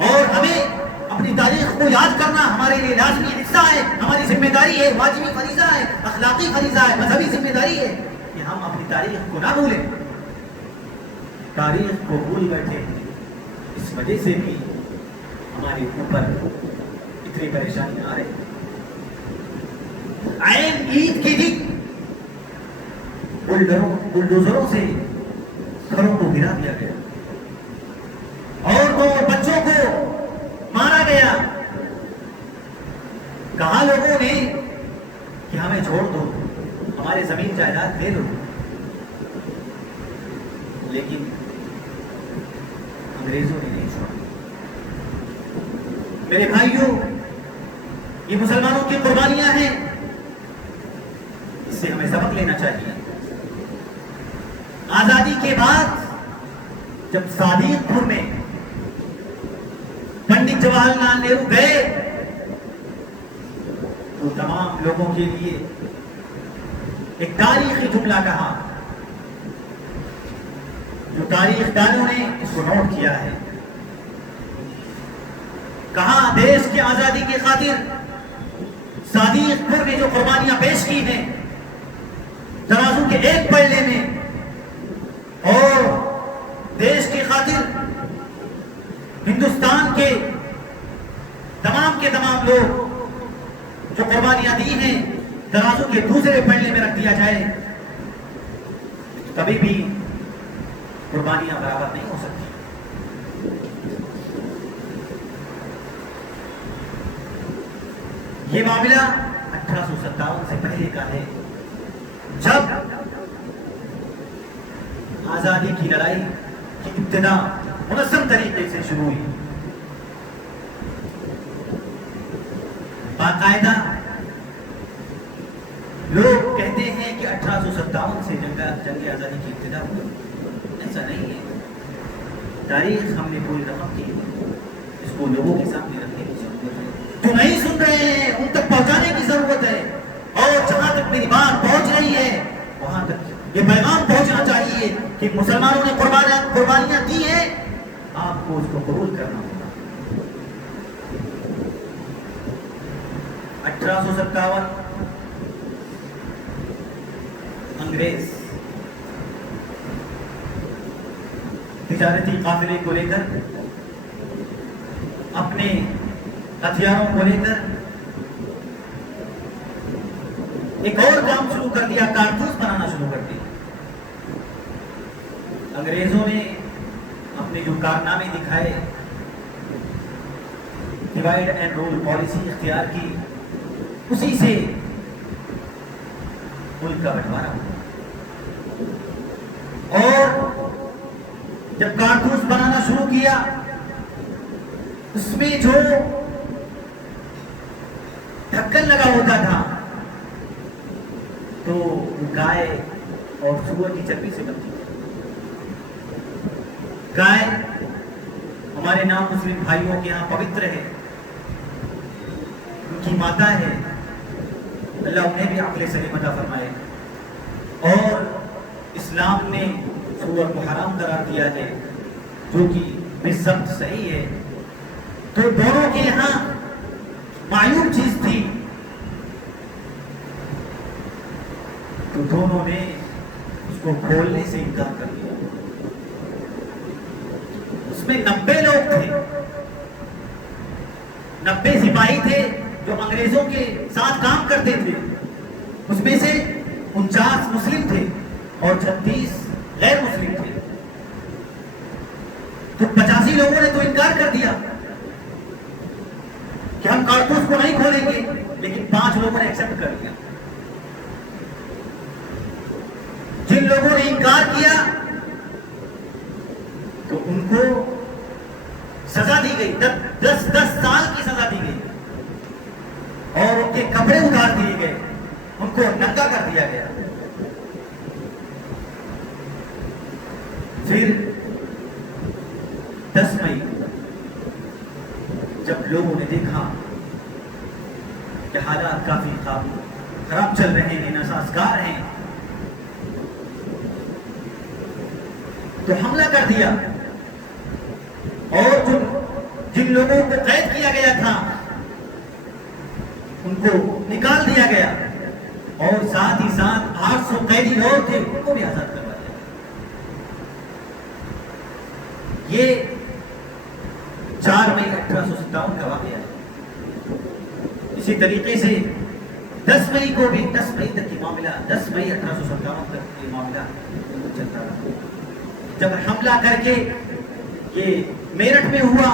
اور ہمیں اپنی تاریخ کو یاد کرنا ہمارے لیے لازمی حصہ ہے, ہماری ذمہ داری ہے, واجبی فریضہ ہے, اخلاقی فریضہ ہے, مذہبی ذمہ داری ہے کہ ہم اپنی تاریخ کو نہ بھولیں. تاریخ کو بھول بیٹھے اس وجہ سے بھی ہمارے اوپر اتنی پریشانی آ رہی. عین عید کے دن بلڈوزروں سے گھروں کو گرا دیا گیا, عورتوں اور بچوں کو مارا گیا. کہا لوگوں نے کہ ہمیں چھوڑ دو, ہمارے زمین جائیداد لے لو, لیکن انگریزوں نے نہیں چھوڑا. میرے بھائیوں, یہ مسلمانوں کی قربانیاں ہیں, اس سے ہمیں سبق لینا چاہیے. آزادی کے بعد جب صادق پور میں پنڈت جواہر لال نہرو گئے تو تمام لوگوں کے لیے ایک تاریخی جملہ کہا جو تاریخ دانوں نے اس کو نوٹ کیا ہے. کہا دیش کی آزادی کی خاطر صادق پور نے جو قربانیاں پیش کی ہیں ترازو کے ایک پلڑے میں, اور دیش کی خاطر ہندوستان کے تمام لوگ جو قربانیاں دی ہیں ترازو کے دوسرے پلڑے میں رکھ دیا جائے, کبھی بھی قربانیاں برابر نہیں ہو سکتی. یہ معاملہ 1857 سے پہلے کا ہے, جب آزادی کی لڑائی کی ابتدا منظم طریقے سے شروع ہوئی. باقاعدہ لوگ کہتے ہیں کہ 1857 سے جنگ آزادی کی ابتدا ہوئی. ایسا نہیں ہے. تاریخ ہم نے پوری رقم کی, اس کو لوگوں کے سامنے رکھنے کی ضرورت ہے. جو نہیں سن رہے ہیں ان تک پہنچانے کی ضرورت ہے, اور جہاں تک میری بات پہنچ رہی ہے وہاں تک یہ پیغام پہنچنا چاہیے کہ مسلمانوں نے قربانیاں دی ہیں, آپ کو اس کو قبول کرنا ہوگا. 1857 انگریز تجارتی قافلے کو لے کر, اپنے ہتھیاروں کو لے کر ایک اور کام شروع کر دیا, کارتوس بنانا شروع کر دیا. انگریزوں نے اپنے جو کارنامے دکھائے, ڈیوائڈ اینڈ رول پالیسی اختیار کی, اسی سے ملک کا بٹوارا ہوا. اور جب کارتوس بنانا شروع کیا اس میں جو ڈھکن لگا ہوتا تھا تو گائے اور سور کی چربی سے بنتی تھی. گائے ہمارے نام مسلم بھائیوں کے یہاں پوتر ہے, ان کی ماتا ہے, اللہ انہیں بھی عقل سلیم عطا فرمائے. اور اسلام نے سور کو حرام قرار دیا ہے, جو کہ بالضبط صحیح ہے. تو دونوں کے یہاں معیوب چیز تھی, تو دونوں نے اس کو کھولنے سے انکار کر دیا. اس میں 90 لوگ تھے, 90 سپاہی تھے جو انگریزوں کے ساتھ کام کرتے تھے. اس میں سے 49 مسلم تھے اور 36 غیر مسلم تھے. تو 85 لوگوں نے تو انکار کر دیا کہ ہم کارتوس کو نہیں کھولیں گے, لیکن 5 لوگوں نے ایکسپٹ کر لیا. جن لوگوں نے انکار کیا تو ان کو سزا دی گئی, 10 سال کی سزا دی گئی. کے کپڑے اتار دیے گئے، ان کو ننگا کر دیا گیا. پھر 10 مئی جب لوگوں نے دیکھا کہ حالات کافی خراب چل رہے ہیں، ناسازگار ہیں، تو حملہ کر دیا اور جن لوگوں کو قید کیا گیا تھا ان کو نکال دیا گیا اور ساتھ ہی ساتھ 800 قیدی اور تھے ان کو بھی آزاد کروا دیا. یہ 4 مئی 1857 کا واقعہ ہے. اسی طریقے سے 10 مئی کو بھی 10 مئی تک یہ معاملہ 10 مئی 1857 تک یہ معاملہ چلتا رہا. جب حملہ کر کے یہ میرٹھ میں ہوا،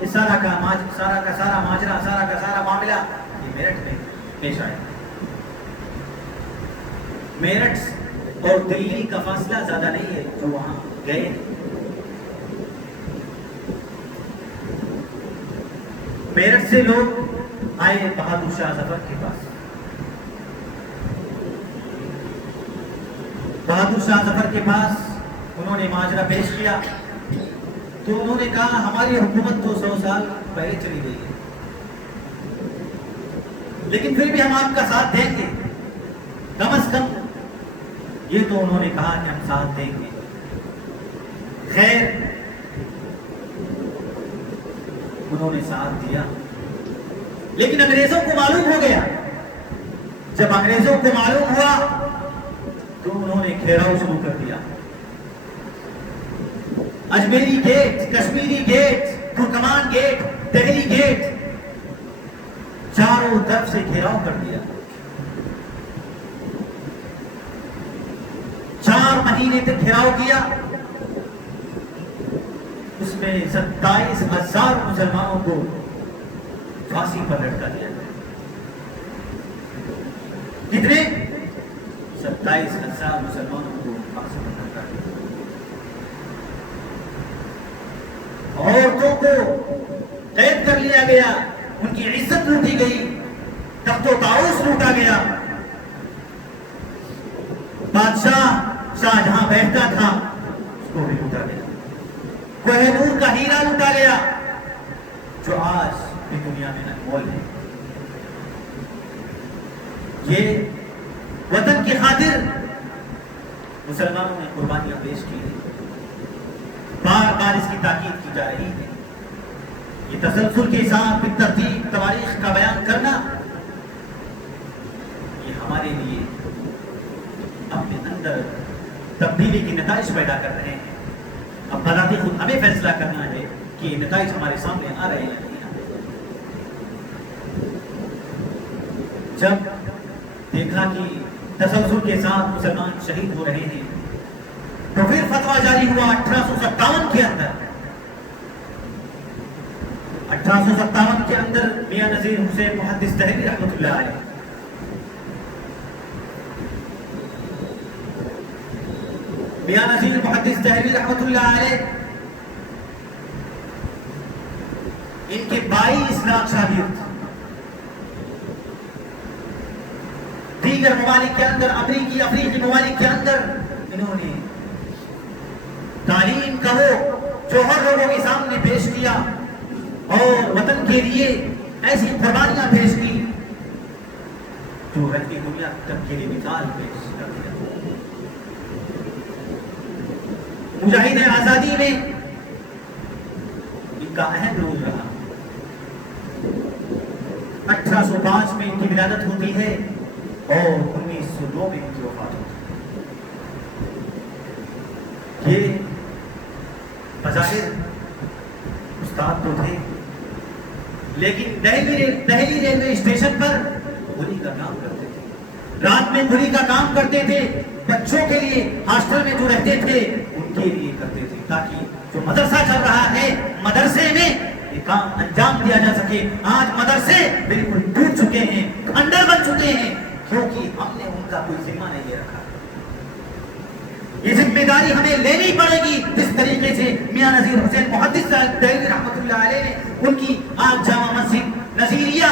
یہ سارا کا ماجرا سارا معاملہ یہ میرٹھ میں پیش آیا. میرٹھ اور دلی کا فاصلہ زیادہ نہیں ہے جو وہاں گئے. میرٹھ سے لوگ آئے بہادر شاہ ظفر کے پاس. بہادر شاہ ظفر کے پاس انہوں نے ماجرا پیش کیا تو انہوں نے کہا ہماری حکومت تو 100 سال پہلے چلی گئی ہے، لیکن پھر بھی ہم آپ کا ساتھ دیں گے، کم از کم یہ تو انہوں نے کہا کہ ہم ساتھ دیں گے. خیر انہوں نے ساتھ دیا، لیکن انگریزوں کو معلوم ہو گیا. جب انگریزوں کو معلوم ہوا تو انہوں نے گھیراؤ شروع کر دیا. Ajmeri gate, Kashmiri gate, Turkman gate, Delhi gate, چاروں طرف سے گھیراؤ کر دیا. 4 مہینے تک گھیراؤ کیا. اس میں 27,000 مسلمانوں کو پھانسی پر لٹکا دیا. کتنے؟ 27,000 مسلمانوں کو پھانسی پر لٹکا دیا. عورتوں کو قید کر لیا گیا، ان کی عزت لوٹی گئی، تخت و طاؤس لوٹا گیا. بادشاہ شاہ جہاں بیٹھتا تھا اس کو بھی لوٹا گیا. کوہ نور کا ہیرا لوٹا گیا جو آج بھی دنیا میں انمول ہے. یہ وطن کی خاطر مسلمانوں نے قربانیاں پیش کی ہیں. بار بار اس کی تاکید کی جا رہی ہے. یہ تسلسل کے ساتھ بالترتیب تواریخ کا بیان کرنا یہ ہمارے لیے اپنے اندر تبدیلی کے نتائج پیدا کر رہے ہیں. اب بذات خود ہمیں فیصلہ کرنا ہے کہ یہ نتائج ہمارے سامنے آ رہے ہیں یا نہیں آ رہے. جب دیکھا کہ تسلسل کے ساتھ مسلمان شہید ہو رہے ہیں تو پھر فتویٰ جاری ہوا 1857 کے اندر. 1857 کے اندر میاں نذیر حسین محدث دہلوی رحمۃ اللہ علیہ میاں نذیر محدث دہلوی رحمۃ اللہ علیہ ان کے 22 لاکھ شاگرد دیگر ممالک کے اندر، افریقی ممالک کے اندر انہوں نے تعلیم کا وہ جوہر لوگوں کے سامنے پیش کیا اور وطن کے لیے ایسی قربانیاں پیش کی جو ہر کی دنیا تک کے لیے مثال پیش کر دیا. مجاہد آزادی میں ان کا اہم رول رہا. 1805 میں ان کی ولادت ہوتی ہے اور 1902 میں ان کی وفات ہوتی ہے. یہ بظاہر استاد تو تھے لیکن دہلی ریلوے اسٹیشن پر گھڑی کا کام کرتے تھے. رات میں گھڑی کا کام کرتے تھے. بچوں کے لیے ہاسٹل میں جو رہتے تھے ان کے لیے کرتے تھے تاکہ جو مدرسہ چل رہا ہے مدرسے میں یہ کام انجام دیا جا سکے. آج مدرسے بالکل ٹوٹ چکے ہیں، کھنڈر بن چکے ہیں کیونکہ ہم نے ان کا کوئی ذمہ نہیں لے رکھا. یہ ذمہ داری ہمیں لینی پڑے گی. جس طریقے سے میاں نذیر حسین محدث دہلوی رحمۃ اللہ علیہ نے ان کی آج جامع مسجد نذیریہ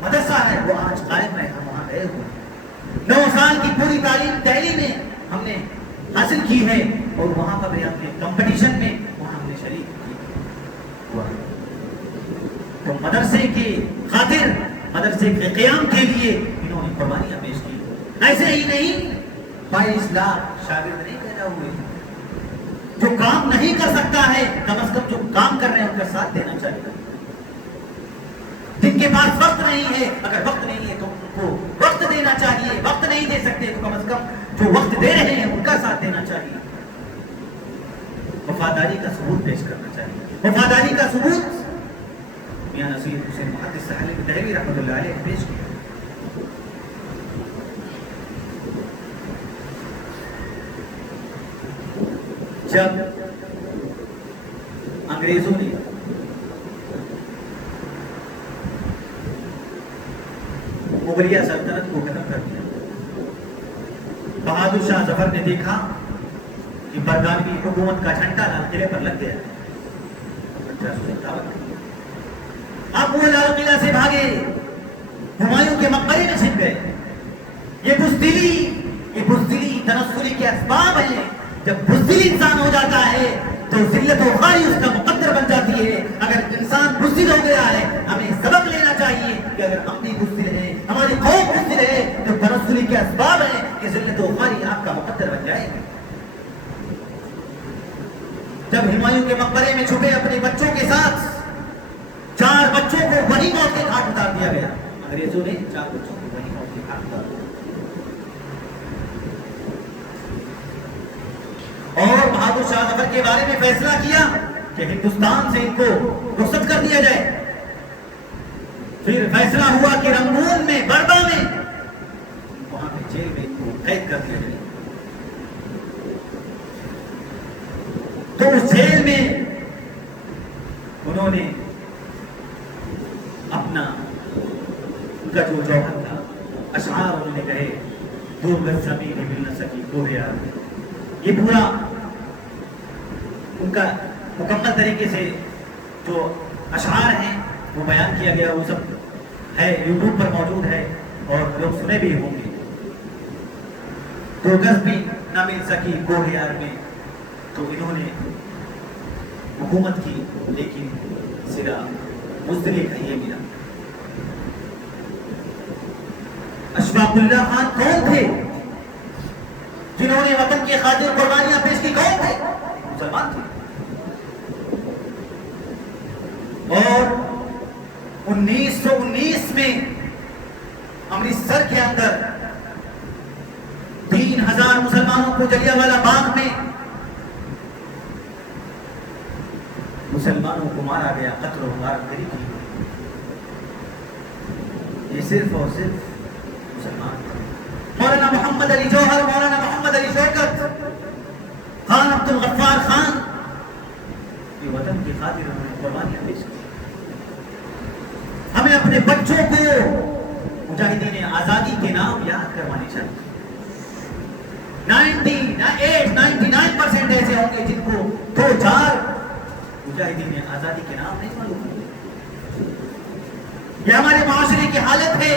مدرسہ ہے وہ آج قائم ہے، ہم وہاں گئے ہوئے 9 سال کی پوری تعلیم دہلی میں ہم نے حاصل کی ہے، اور وہاں کا بھی ہم نے کمپٹیشن میں وہاں ہم نے شریک ہوا۔ تو مدرسے کی خاطر، مدرسے کے قیام کے لیے انہوں نے قربانیاں پیش کی۔ ایسے ہی نہیں 22 لاکھ شاگرد نہیں پیدا ہوئے، جو کام نہیں کر سکتا ہے کم از کم جو کام کر رہے ہیں ان کا ساتھ دینا چاہیے۔ جن کے پاس وقت نہیں ہے، اگر وقت نہیں ہے تو ان کو وقت دینا چاہیے، وقت نہیں دے سکتے تو کم از کم جو وقت دے رہے ہیں ان کا ساتھ دینا چاہیے، وفاداری کا ثبوت پیش کرنا چاہیے۔ وفاداری کا ثبوت میاں نصیر حسین محدث ساحل دہلوی رحمۃ اللہ علیہ نے پیش کیا۔ جب انگریزوں نے مغلیہ سلطنت کو ختم کر دیا، بہادر شاہ ظفر نے دیکھا کہ برطانوی حکومت کا جھنڈا لال قلعے پر لگ گیا، اب وہ لال قلعہ سے بھاگے، ہمایوں کے مقبرے میں چھپ گئے۔ یہ بزدلی تنزلی کے اسباب ہیں۔ جب بزدل انسان ہو جاتا ہے تو ذلت و خواری اس کا مقدر بن جاتی ہے۔ اگر انسان بزدل ہو گیا ہے ہمیں سبق لینا چاہیے کہ اگر ہم بھی بزدل ہیں، ہماری قوم بزدل ہے تو تنزلی کے اسباب ہیں کہ ذلت و خواری آپ کا مقدر بن جائے گا۔ جب ہمایوں کے مقبرے میں چھپے اپنے بچوں کے ساتھ، 4 بچوں کو وہی موت کے گھاٹ اتار دیا گیا۔ انگریزوں نے 4 بچوں کو وہی موت کے گھاٹ اتار دیا، اور بہادر شاہ ظفر کے بارے میں فیصلہ کیا کہ ہندوستان سے ان کو رخصت کر دیا جائے۔ پھر فیصلہ ہوا کہ رنگون میں، برما میں، وہاں پہ جیل میں ان کو قید کر دیا جائے۔ تو اس جیل میں انہوں نے اپنا ان کا جو جوہر تھا، اشعار انہوں نے کہے، 2 گز زمین مل نہ سکی کوہ یار، یہ پورا ان کا مکمل طریقے سے جو اشعار ہیں وہ بیان کیا گیا، وہ سب ہے یوٹیوب پر موجود ہے اور لوگ سنے بھی ہوں گے۔ 2 گز بھی نہ مل سکی کوہ یار میں، تو انہوں نے حکومت کی لیکن صرا بزدلی کا یہ ملا۔ اشفاق اللہ خان کون تھے جنہوں نے وطن کی خاطر قربانیاں پیش کی؟ کون تھے؟ مسلمان تھے۔ اور 1919 میں امرتسر کے اندر 3000 مسلمانوں کو جلیانوالہ باغ میں مسلمانوں کو مارا گیا، قتل و غارت کی۔ یہ صرف اور صرف مسلمان تھے۔ مولانا محمد علی جوہر، مولانا محمد علی شوکت، خان عبد الغفار خان، یہ وطن کی خاطر انہوں نے قربانیاں پیش کی۔ ہمیں اپنے بچوں کو مجاہدین آزادی کے نام یاد کروانے چاہیے۔ 99% ایسے ہوں گے جن کو 2-4 مجاہدین آزادی کے نام نہیں معلوم ہے۔ یہ ہمارے معاشرے کی حالت ہے،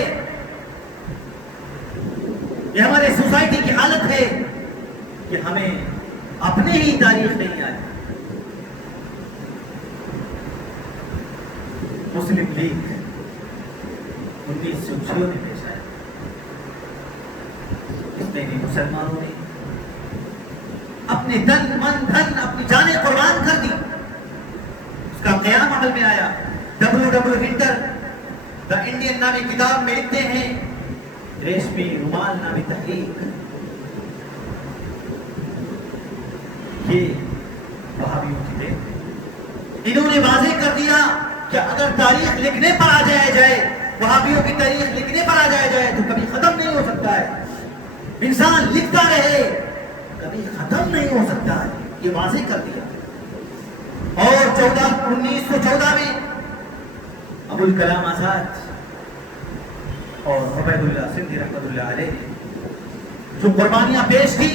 یہ ہمارے سوسائٹی کی حالت ہے کہ ہمیں اپنے ہی تاریخ نہیں آئی۔ مسلم لیگ 1906 میں پیش آیا، اس میں مسلمانوں نے اپنے تن من دھن اپنی جانیں قربان کر دی، اس کا قیام عمل میں آیا۔ W ہنٹر دا انڈین نامی کتاب میں لکھتے ہیں، ریشمی رومال نامی تحریک، یہ وہابیوں کی تحریک۔ انہوں نے واضح کر دیا کہ اگر تاریخ لکھنے پر آ جائے، وہابیوں کی تاریخ لکھنے پر آ جائے تو کبھی ختم نہیں ہو سکتا ہے۔ انسان لکھتا رہے کبھی ختم نہیں ہو سکتا ہے، یہ واضح کر دیا۔ اور 1914 میں ابوالکلام آزاد اور عبید اللہ سندھی رحمۃ اللہ علیہ نے جو قربانیاں پیش کی،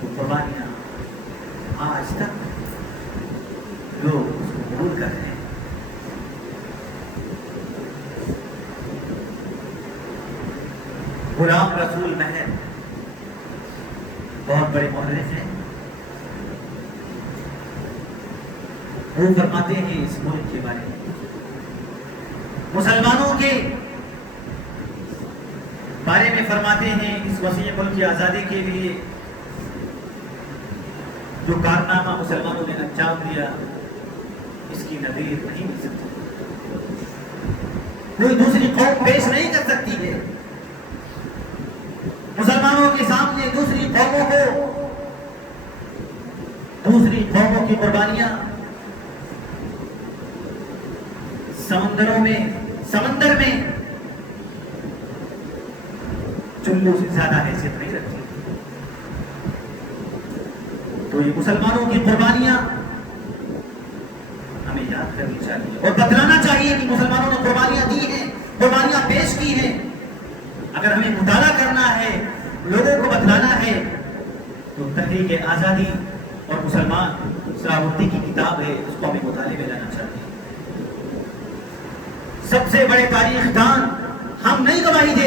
وہ قربانیاں آج تک لوگ اس کو قبول کر رہے ہیں۔ غلام رسول مہر بہت بڑے مورخ ہیں، وہ فرماتے ہیں اس ملک کے بارے میں، مسلمانوں کے بارے میں فرماتے ہیں اس وسیع ملک کی آزادی کے لیے جو کارنامہ مسلمانوں نے انجام دیا اس کی نظیر نہیں مل سکتی، کوئی دوسری قوم پیش نہیں کر سکتی ہے مسلمانوں کے سامنے دوسری قوموں کی قربانیاں سمندر میں چلو سے زیادہ حیثیت نہیں رکھتی، تو یہ مسلمانوں کی قربانیاں ہمیں یاد کرنی چاہیے اور بتلانا چاہیے کہ مسلمانوں نے قربانیاں دی ہیں، قربانیاں پیش کی ہیں۔ اگر ہمیں مطالعہ کرنا ہے، لوگوں کو بتلانا ہے، تو تحریک آزادی اور مسلمان سہراوردی کی کتاب ہے، اس کو ہمیں مطالعے میں لانا چاہیے۔ سب سے بڑے تاریخ دان ہم نہیں گواہی دے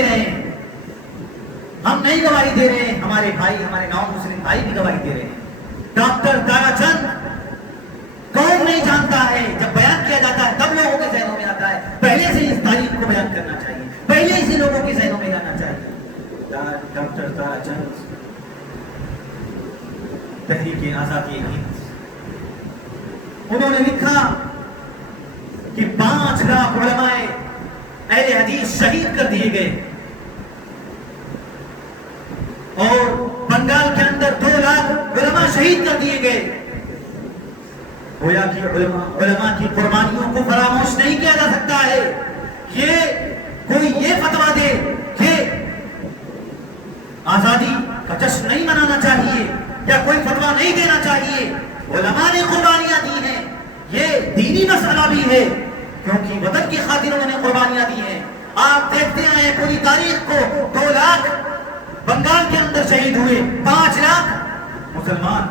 رہے ہیں، ہمارے بھائی، ہمارے نان مسلم بھائی بھی گواہی دے رہے ہیں۔ ڈاکٹر تارا چند کون نہیں جانتا ہے، جب بیان کیا جاتا ہے تب لوگوں کے ذہنوں میں آتا ہے، پہلے سے اس تاریخ کو بیان کرنا چاہیے، پہلے سے لوگوں کے ذہنوں میں لانا چاہیے۔ ڈاکٹر تارا چند تحریک آزادی ہند، انہوں نے لکھا کہ 5 لاکھ علماء اہل حدیث شہید کر دیے گئے اور بنگال کے اندر 2 لاکھ علماء شہید کر دیے گئے۔ گویا کہ علماء کی قربانیوں کو فراموش نہیں کیا جا سکتا ہے۔ کوئی یہ فتویٰ دے کہ آزادی کا جشن نہیں منانا چاہیے یا کوئی فتویٰ نہیں دینا چاہیے، علماء نے قربانیاں دی ہیں، یہ دینی مسئلہ بھی ہے کیونکہ وطن کی خاطر انہوں نے قربانیاں دی ہیں۔ آپ دیکھتے آئے پوری تاریخ کو، 2 لاکھ بنگال کے اندر شہید ہوئے، 5 لاکھ مسلمان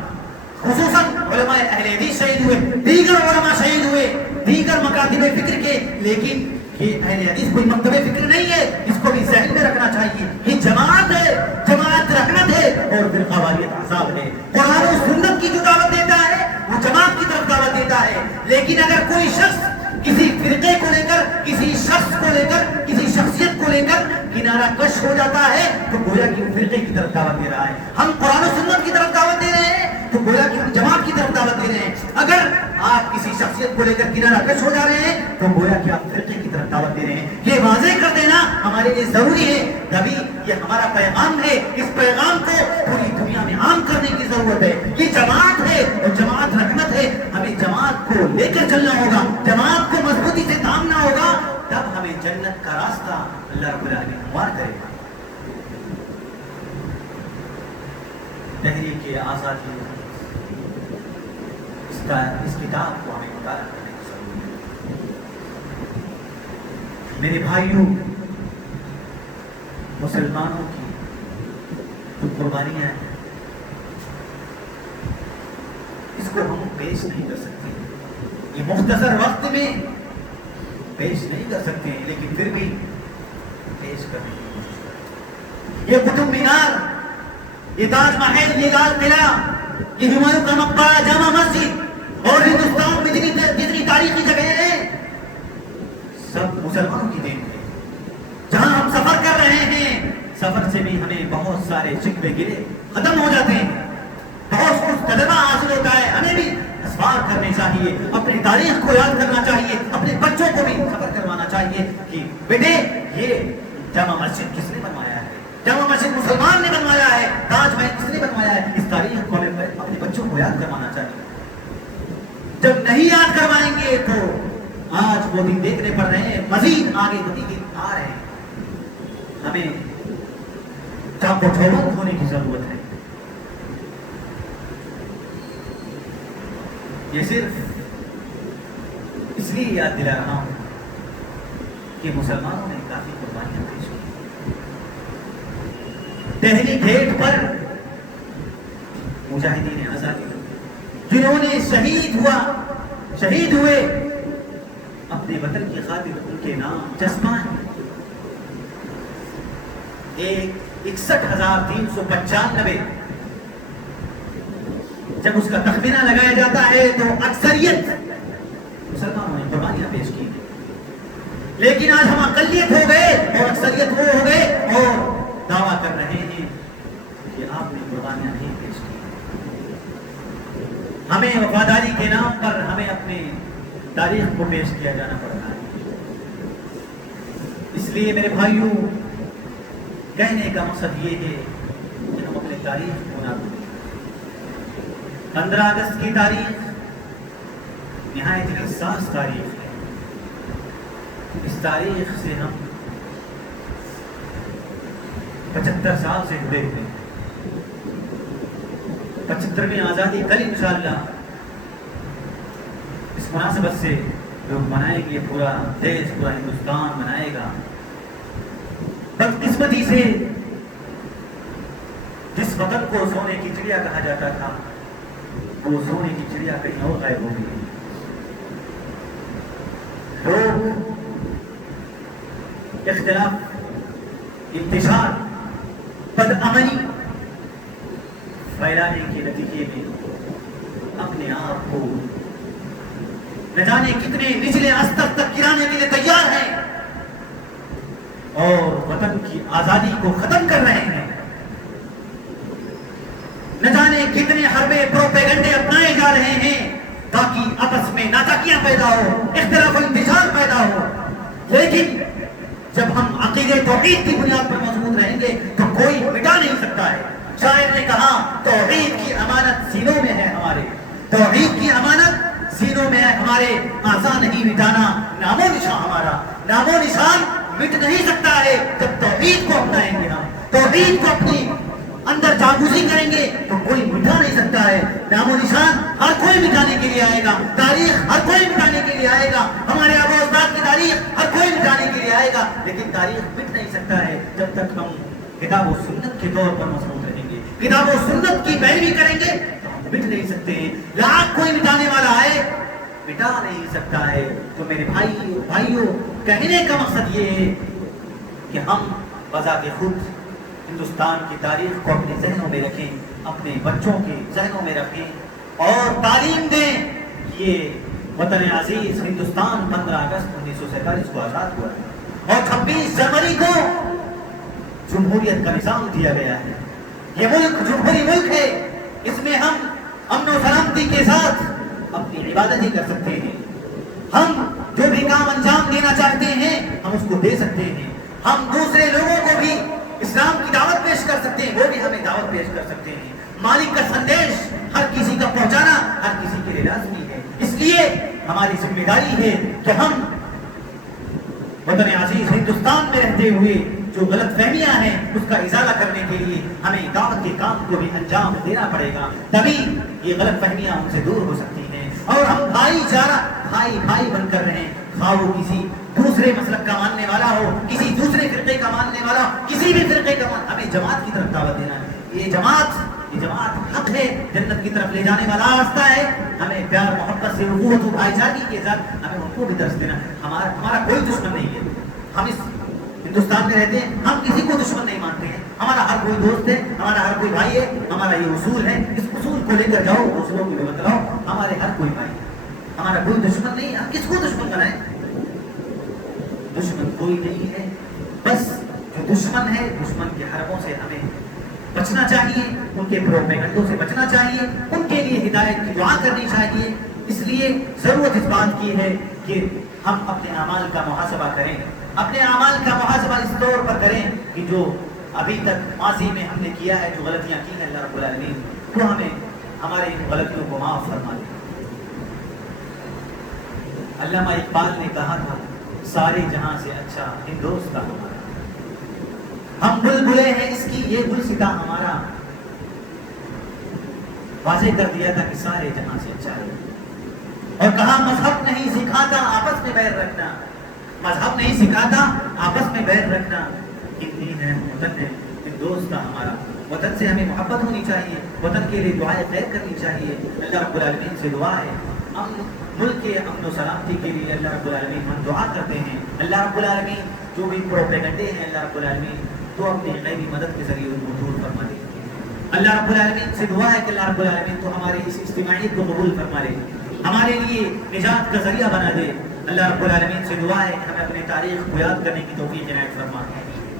خصوصاً علماء اہل حدیث شہید ہوئے، دیگر علماء شہید ہوئے، دیگر مکاتب فکر کے، لیکن یہ اہل حدیث کوئی مکتب فکر نہیں ہے، اس کو بھی ذہن میں رکھنا چاہیے۔ یہ جماعت ہے، جماعت رحمت ہے اور فرقہ واریت عذاب ہے۔ قرآن و سنت کی جو دعوت دیتا ہے وہ جماعت کی طرف دعوت دیتا ہے، لیکن اگر کوئی شخص کسی فرقے کو لے کر، کسی شخص کو لے کر، کسی شخصیت کو لے کر کنارہ کش ہو جاتا ہے تو گویا کہ وہ فرقے کی طرف دعوت دے رہا ہے۔ ہم قرآن و سنت کی طرف دعوت دے رہے ہیں تو گویا کہ ہم جماعت کی طرف دعوت دے رہے ہیں۔ اگر آپ کسی شخصیت کو لے کر کنارہ کش ہو جا رہے ہیں تو گویا کہ آپ فرقے کی طرف دعوت دے رہے ہیں۔ یہ واضح کر دینا ہمارے لیے ضروری ہے، تبھی یہ ہمارا پیغام ہے، اس پیغام کو پوری دنیا میں عام کرنے کی ضرورت ہے۔ یہ جماعت ہے اور جماعت رحمت ہے، ہمیں جماعت کو لے کر چلنا ہوگا، جماعت کو مضبوطی سے تھامنا ہوگا، تب ہمیں جنت کا راستہ اللہ رب العالمین ہموار کرے گا۔ تحریک آزادی اس کتاب کو ہمیں مطالعہ کرنے کی ضرورت ہے۔ میرے بھائیوں، مسلمانوں کی جو قربانیاں ہیں اس کو ہم پیش نہیں کر سکتے، یہ مختصر وقت میں پیش نہیں کر سکتے ہیں، لیکن پھر بھی پیش کرنے کی کوشش کریں۔ یہ قطب مینار، یہ تاج محل، یہ لال قلعہ، یہ ہمایوں کا مقبرہ، جامع مسجد اور ہندوستان میں جتنی تاریخی جگہیں ہیں سب مسلمانوں کی دین ہے۔ جہاں ہم سفر کر رہے ہیں، سفر سے بھی ہمیں بہت سارے شکوے گلے ختم ہو جاتے ہیں، بہت کچھ تجربہ حاصل ہوتا ہے۔ ہمیں بھی اسفار کرنے چاہیے، اپنی تاریخ کو یاد کرنا چاہیے، اپنے بچوں کو بھی سفر کروانا چاہیے کہ بیٹے یہ جامع مسجد کس نے بنوایا ہے، جامع مسجد مسلمان نے بنوایا ہے، تاج محل کس نے بنوایا ہے۔ اس تاریخ کو ہمیں اپنے بچوں کو یاد کروانا چاہیے۔ جب نہیں یاد کروائیں گے تو آج وہ دن دیکھنے پڑ رہے ہیں، مزید آگے ہوتی دن آ رہے ہیں، ہمیں چاق و چوبند ہونے کی ضرورت ہے۔ یہ صرف اس لیے یاد دلا رہا ہوں کہ مسلمانوں نے کافی قربانیاں پیش کی۔ دہلی گیٹ پر مجاہدین آزادی جنہوں نے شہید ہوئے اپنے وطن کی خاطر، ان کے نام جذبان 61,395 جب اس کا تخمینہ لگایا جاتا ہے تو اکثریت مسلمانوں نے قربانیاں پیش کی، لیکن آج ہم اقلیت ہو گئے اور اکثریت وہ ہو گئے اور دعویٰ کر رہے ہیں کہ آپ نے قربانیاں نہیں پیش کی۔ ہمیں وفاداری کے نام پر ہمیں اپنے تاریخ کو پیش کیا جانا پڑ رہا ہے۔ اس لیے میرے بھائیوں، کہنے کا مقصد یہ ہے کہ ہم اپنے تاریخ کو نہ بھولیں۔ 15 اگست کی تاریخ نہایت حساس تاریخ ہے۔ اس تاریخ سے ہم 75 سال سے جڑے ہوئے ہیں۔ 75ویں آزادی کل انشاءاللہ اس مناسبت سے لوگ منائیں گے، پورا دیش، پورا ہندوستان منائے گا۔ بدقسمتی سے جس وطن کو سونے کی چڑیا کہا جاتا تھا، وہ سونے کی چڑیا کہیں اور غائب ہو گئی۔ لوگ اختلاف، انتشار، بدامنی پھیلانے کے نتیجے میں اپنے آپ کو نہ جانے کتنے نچلے استر تک گرانے کے لیے تیار ہیں اور وطن کی آزادی کو ختم کر رہے ہیں۔ نہ جانے کتنے حربے پروپیگنڈے اپنائے جا رہے ہیں تاکہ آپس میں ناچاکیاں پیدا ہو، اختلاف و انتشار پیدا ہو۔ لیکن جب ہم عقیدے توحید کی بنیاد پر مضبوط رہیں گے تو کوئی مٹا نہیں سکتا ہے۔ شاعر نے کہا توحید کی امانت سینوں میں ہے ہمارے، توحید کی امانت سینوں میں ہے ہمارے، آسان نہیں مٹانا نام و نشان ہمارا، نام و نشان مٹ نہیں سکتا ہے جب توحید کو اپنائیں گے۔ ہم توحید کو اپنی اندر جاگوزی کریں گے تو کوئی مٹا نہیں سکتا ہے۔ نام و نشان ہر کوئی مٹانے کے لیے آئے گا، تاریخ ہر کوئی مٹانے کے لیے آئے گا، ہمارے آباء و اجداد کی تاریخ ہر کوئی مٹانے کے لیے آئے گا، لیکن تاریخ مٹ نہیں سکتا ہے جب تک ہم کتاب و سنت کے طور پر مضبوط رہیں گے، کتاب و سنت کی پیروی کریں گے تو ہم مٹ نہیں سکتے ہیں۔ لاکھ کوئی مٹانے والا آئے مٹا نہیں سکتا ہے۔ تو میرے بھائیوں، کہنے کا مقصد یہ ہے کہ ہم بذات خود ہندوستان کی تاریخ کو اپنے ذہنوں میں رکھیں، اپنے بچوں کے ذہنوں میں رکھیں اور تعلیم دیں کہ یہ وطن عزیز ہندوستان 15 اگست 1947 کو آزاد ہوا ہے اور 26 جنوری کو جمہوریت کا نظام دیا گیا ہے۔ یہ ملک جمہوری ملک ہے، اس میں ہم امن و سلامتی کے ساتھ اپنی عبادت ہی کر سکتے ہیں۔ ہم جو بھی کام انجام دینا چاہتے ہیں ہم اس کو دے سکتے ہیں۔ ہم دوسرے لوگوں کو بھی اسلام کی دعوت پیش کر سکتے ہیں، وہ بھی ہمیں دعوت پیش کر سکتے ہیں۔ مالک کا سندیش ہر کسی کا پہنچانا ہر کسی کے لیے لازمی ہے۔ اس لیے ہماری ذمہ داری ہے کہ ہم وطن عزیز ہندوستان میں رہتے ہوئے جو غلط فہمیاں ہیں اس کا ازالہ کرنے کے لیے ہمیں دعوت کے کام کو بھی انجام دینا پڑے گا، تبھی یہ غلط فہمیاں ان سے دور ہو سکتی ہیں اور ہم بھائی بن کر رہیں، خواہ وہ کسی دوسرے مسلک کا ماننے والا ہو، کسی دوسرے فرقے کا ماننے والا ہو، کسی بھی فرقے کا ہمیں جماعت کی طرف دعوت دینا ہے۔ یہ جماعت حق ہے، جنت کی طرف لے جانے والا راستہ ہے۔ ہمیں پیار محبت سے، اخوت و بھائی چارگی کے ساتھ ہمیں ان کو بھی درس دینا۔ ہمارا کوئی دشمن نہیں ہے، ہم اس ہندوستان میں رہتے ہیں، ہم کسی کو دشمن نہیں مانتے ہیں، ہمارا ہر کوئی دوست ہے، ہمارا ہر کوئی بھائی ہے، ہمارا یہ اصول ہے، اس اصول کو لے کر جاؤ، اصولوں کو بتلاؤ، ہمارے ہر کوئی بھائی، ہمارا کوئی دشمن نہیں ہے۔ ہم کس کو دشمن بنائیں؟ دشمن کوئی نہیں ہے، بس جو دشمن ہے دشمن کے حربوں سے ہمیں بچنا چاہیے، ان کے پروپیگنڈوں سے بچنا چاہیے، ان کے لیے ہدایت کی دعا کرنی چاہیے۔ اس لیے ضرورت اس بات کی ہے کہ ہم اپنے اعمال کا محاسبہ کریں، اپنے اعمال کا محاسبہ اس طور پر کریں کہ جو ابھی تک ماضی میں ہم نے کیا ہے، جو غلطیاں کی ہیں اللہ رب العالمین وہ ہمیں ہمارے ان غلطیوں کو معاف فرما دے۔ علامہ اقبال نے کہا تھا سارے جہاں سے اچھا ہندوستہ ہمارا، ہم بلبلے ہیں اس کی یہ گلستہ ہمارا، واضح کر دیا تھا کہ سارے جہاں سے اچھا ہے۔ اور کہا مذہب نہیں سکھاتا آپس میں بیر رکھنا، مذہب نہیں سکھاتا آپس میں بیر رکھنا، ہندی ہے، وطن ہے، ہندوستہ ہمارا۔ وطن سے ہمیں محبت ہونی چاہیے، وطن کے لیے دعائیں خیر کرنی چاہیے۔ اللہ رب العالمین سے دعا ہے، ملک کے امن و سلامتی کے لیے اللہ رب العالمین ہم دعا کرتے ہیں۔ اللہ رب العالمین جو بھی پروپیگنڈے ہیں اللہ رب العالمین تو اپنی غیبی مدد کے ذریعے ان کو دور فرما لے. اللہ رب العالمین سے دعا ہے کہ اللہ رب العالمین تو ہماری اس اجتماعیت کو قبول فرما لے, ہمارے لیے نجات کا ذریعہ بنا دے. اللہ رب العالمین سے دعا ہے کہ ہمیں اپنے تاریخ کو یاد کرنے کی توفیق عنایت فرما.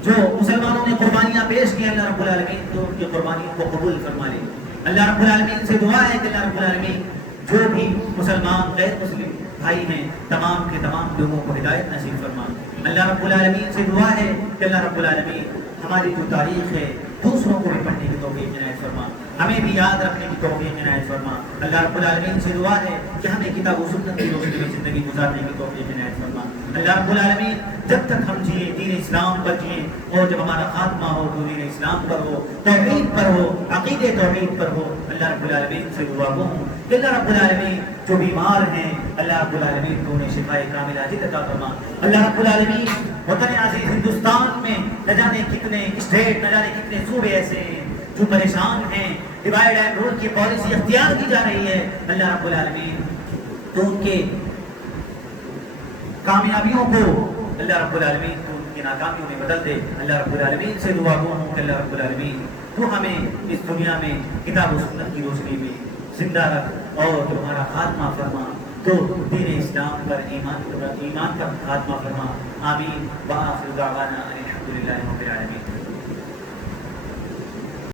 جو مسلمانوں نے قربانیاں پیش کی اللہ رب العالمین تو ان کی قربانیوں کو قبول فرما لے. اللہ رب العالمین سے دعا ہے کہ اللہ رب العالمین جو بھی مسلمان غیر مسلم بھائی ہیں تمام کے تمام لوگوں کو ہدایت نصیب فرما. اللہ رب العالمین سے دعا ہے کہ اللہ رب العالمین ہماری جو تاریخ ہے دوسروں کو بھی پڑھنے کی توفیق عنایت فرما, ہمیں بھی یاد رکھنے کی توفیق عنایت فرما. اللہ رب العالمین سے دعا ہے کہ ہمیں کتاب و سنت کی روشنی میں زندگی گزارنے کی توفیق عنایت فرما. اللہ رب العالمین جب تک ہم جئیں دین اسلام پر جئیں, اور جب ہمارا خاتمہ ہو تو دین اسلام پر ہو, توحید پر ہو, عقیدے توحید پر ہو. اللہ رب العالمین سے دعا گو ہوں کہ اللہ رب العالمین جو بیمار ہیں اللہ رب العالمین کو انہیں شفائے کامل عاجل عطا فرما. اللہ رب العالمین وطن عزیز ہندوستان میں نہ جانے کتنے اسٹیٹ, نہ جانے کتنے صوبے ایسے ہیں جو پریشان ہیں, ڈیوائڈ اینڈ رول کی پالیسی اختیار کی جا رہی ہے. اللہ رب العالمین تو ان کے کامیابیوں کو اللہ رب العالمین کو ان کی ناکامیوں میں بدل دے. اللہ رب العالمین سے دعا گو ہوں کہ اللہ رب العالمین تو ہمیں اس دنیا میں کتاب و سنت کی روشنی میں زندہ رکھ اور تمہارا خاتمہ فرما, تو دین اسلام پر ایمان کا خاتمہ فرما. آمین. وآخر دعوانا الحمدللہ رب العالمین.